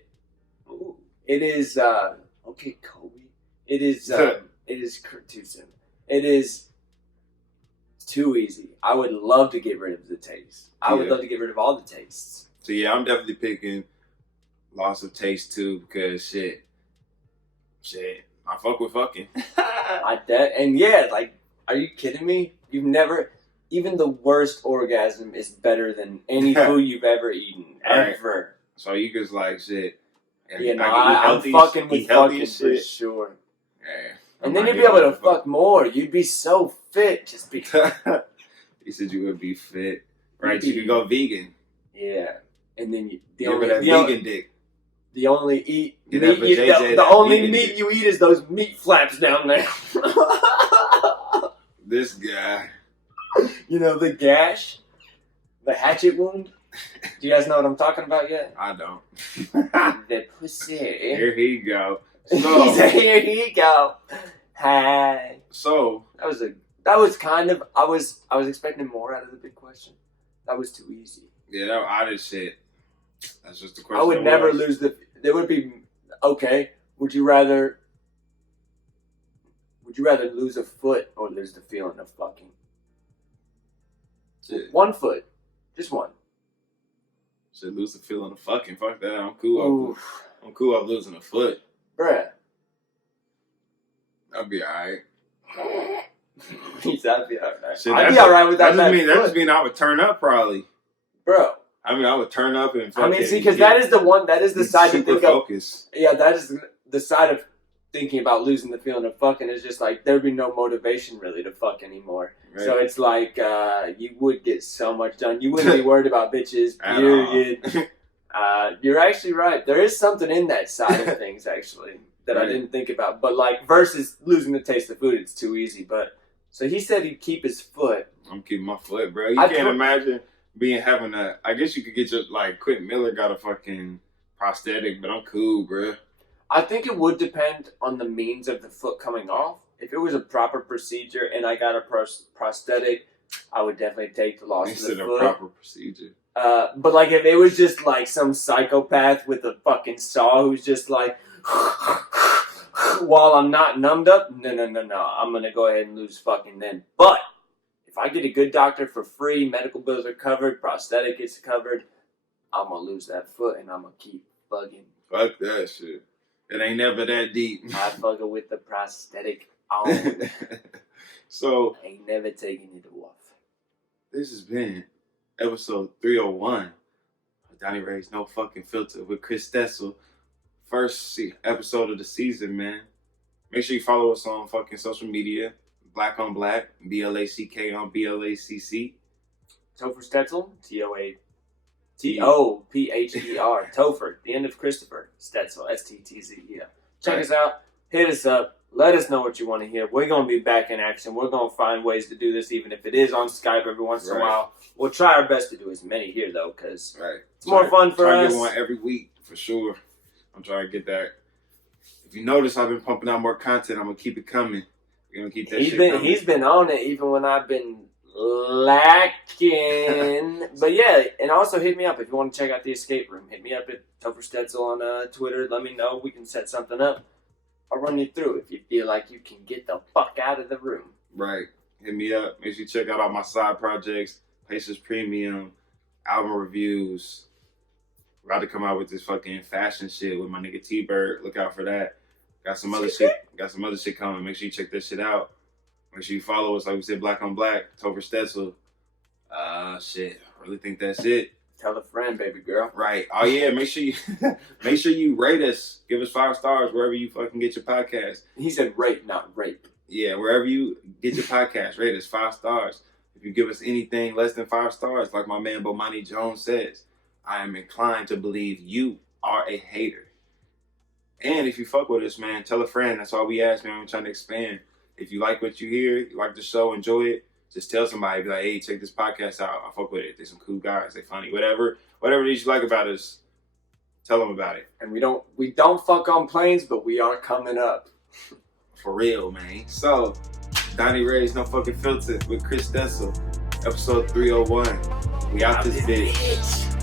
is. Okay, Kobe. It is. It is too soon. It is too easy. I would love to get rid of the taste. I would love to get rid of all the tastes. So yeah, I'm definitely picking loss of taste too, because shit, I fuck with fucking. And yeah, like, are you kidding me? You've never, even the worst orgasm is better than any food you've ever eaten, ever. Right. So you just like shit. Yeah, no, I'm fucking with fucking for sure. Yeah. And then you'd be able to fuck more. You'd be so fit just because. You said you would be fit. Right, you could go vegan. Yeah. And then vegan dick. The only meat you eat is those meat flaps down there. This guy. You know, the gash? The hatchet wound? Do you guys know what I'm talking about yet? I don't. The pussy. Here he go. So, here he go. Hi. So that was kind of, I was expecting more out of the big question. That was too easy. Yeah, that I just shit. That's just the question. I would never lose there would be, okay, would you rather lose a foot or lose the feeling of fucking? Shit. 1 foot. Just one. Should lose the feeling of fucking. Fuck that. I'm cool. I'm cool off losing a foot. Bruh. I'll be alright. I'd be alright. I'd be alright with that. That just mean I would turn up probably. Bro. I mean, I would turn up and fucking. I mean, see, because that is the side to think focus. Yeah, that is the side of thinking about losing the feeling of fucking is just like, there'd be no motivation really to fuck anymore. Right. So it's like, you would get so much done. You wouldn't be worried about bitches, period. You're actually right. There is something in that side of things, actually, that I didn't think about. But like, versus losing the taste of food, it's too easy. But, so he said he'd keep his foot. I'm keeping my foot, bro. You can't imagine having a, I guess you could get your, like, Quentin Miller got a fucking prosthetic, but I'm cool, bruh. I think it would depend on the means of the foot coming off. If it was a proper procedure and I got a prosthetic, I would definitely take the loss of the foot. A proper procedure. But like if it was just like some psychopath with a fucking saw who's just like, while I'm not numbed up, no. I'm gonna go ahead and lose fucking then. But if I get a good doctor for free, medical bills are covered, prosthetic is covered, I'm gonna lose that foot and I'm gonna keep bugging. Fuck that shit. It ain't never that deep. I fucking with the prosthetic on. So I ain't never taking it off. This has been episode 301 of Donnie Ray's No Fucking Filter with Chris Stetzel. First episode of the season, man. Make sure you follow us on fucking social media. Black on Black, BLACK on BLACC. Topher Stetzel, T-O-P-H-E-R. Topher, the end of Christopher. Stetzel, S-T-T-Z-E. Check us out. Hit us up. Let us know what you want to hear. We're going to be back in action. We're going to find ways to do this, even if it is on Skype every once in a while. We'll try our best to do as many here, though, because it's more fun for us. Try to get one every week, for sure. I'm trying to get that. If you notice, I've been pumping out more content. I'm going to keep it coming. We're going to keep that shit coming. He's been on it, even when I've been lacking. But yeah, and also hit me up if you want to check out the escape room. Hit me up at Topher Stetzel on Twitter. Let me know. We can set something up. I'll run you through if you feel like you can get the fuck out of the room. Right. Hit me up. Make sure you check out all my side projects. Places Premium, album reviews. We're about to come out with this fucking fashion shit with my nigga T-Bird. Look out for that. Got some other shit coming. Make sure you check that shit out. Make sure you follow us, like we said, Black on Black, Topher Stetzel. Shit. I really think that's it. Tell a friend, baby girl. Right. Oh yeah, make sure you rate us. Give us 5 stars wherever you fucking get your podcast. He said rate, not rape. Yeah, wherever you get your podcast, rate us 5 stars. If you give us anything less than 5 stars, like my man Bomani Jones says, I am inclined to believe you are a hater. And if you fuck with us, man, tell a friend. That's all we ask, man. We're trying to expand. If you like what you hear, you like the show, enjoy it, just tell somebody. Be like, hey, check this podcast out. I fuck with it. They're some cool guys. They funny. Whatever it is you like about us, tell them about it. And we don't fuck on planes, but we are coming up. For real, man. So, Donnie Ray's No Fucking Filter with Chris Stetzel, episode 301. We out this bitch.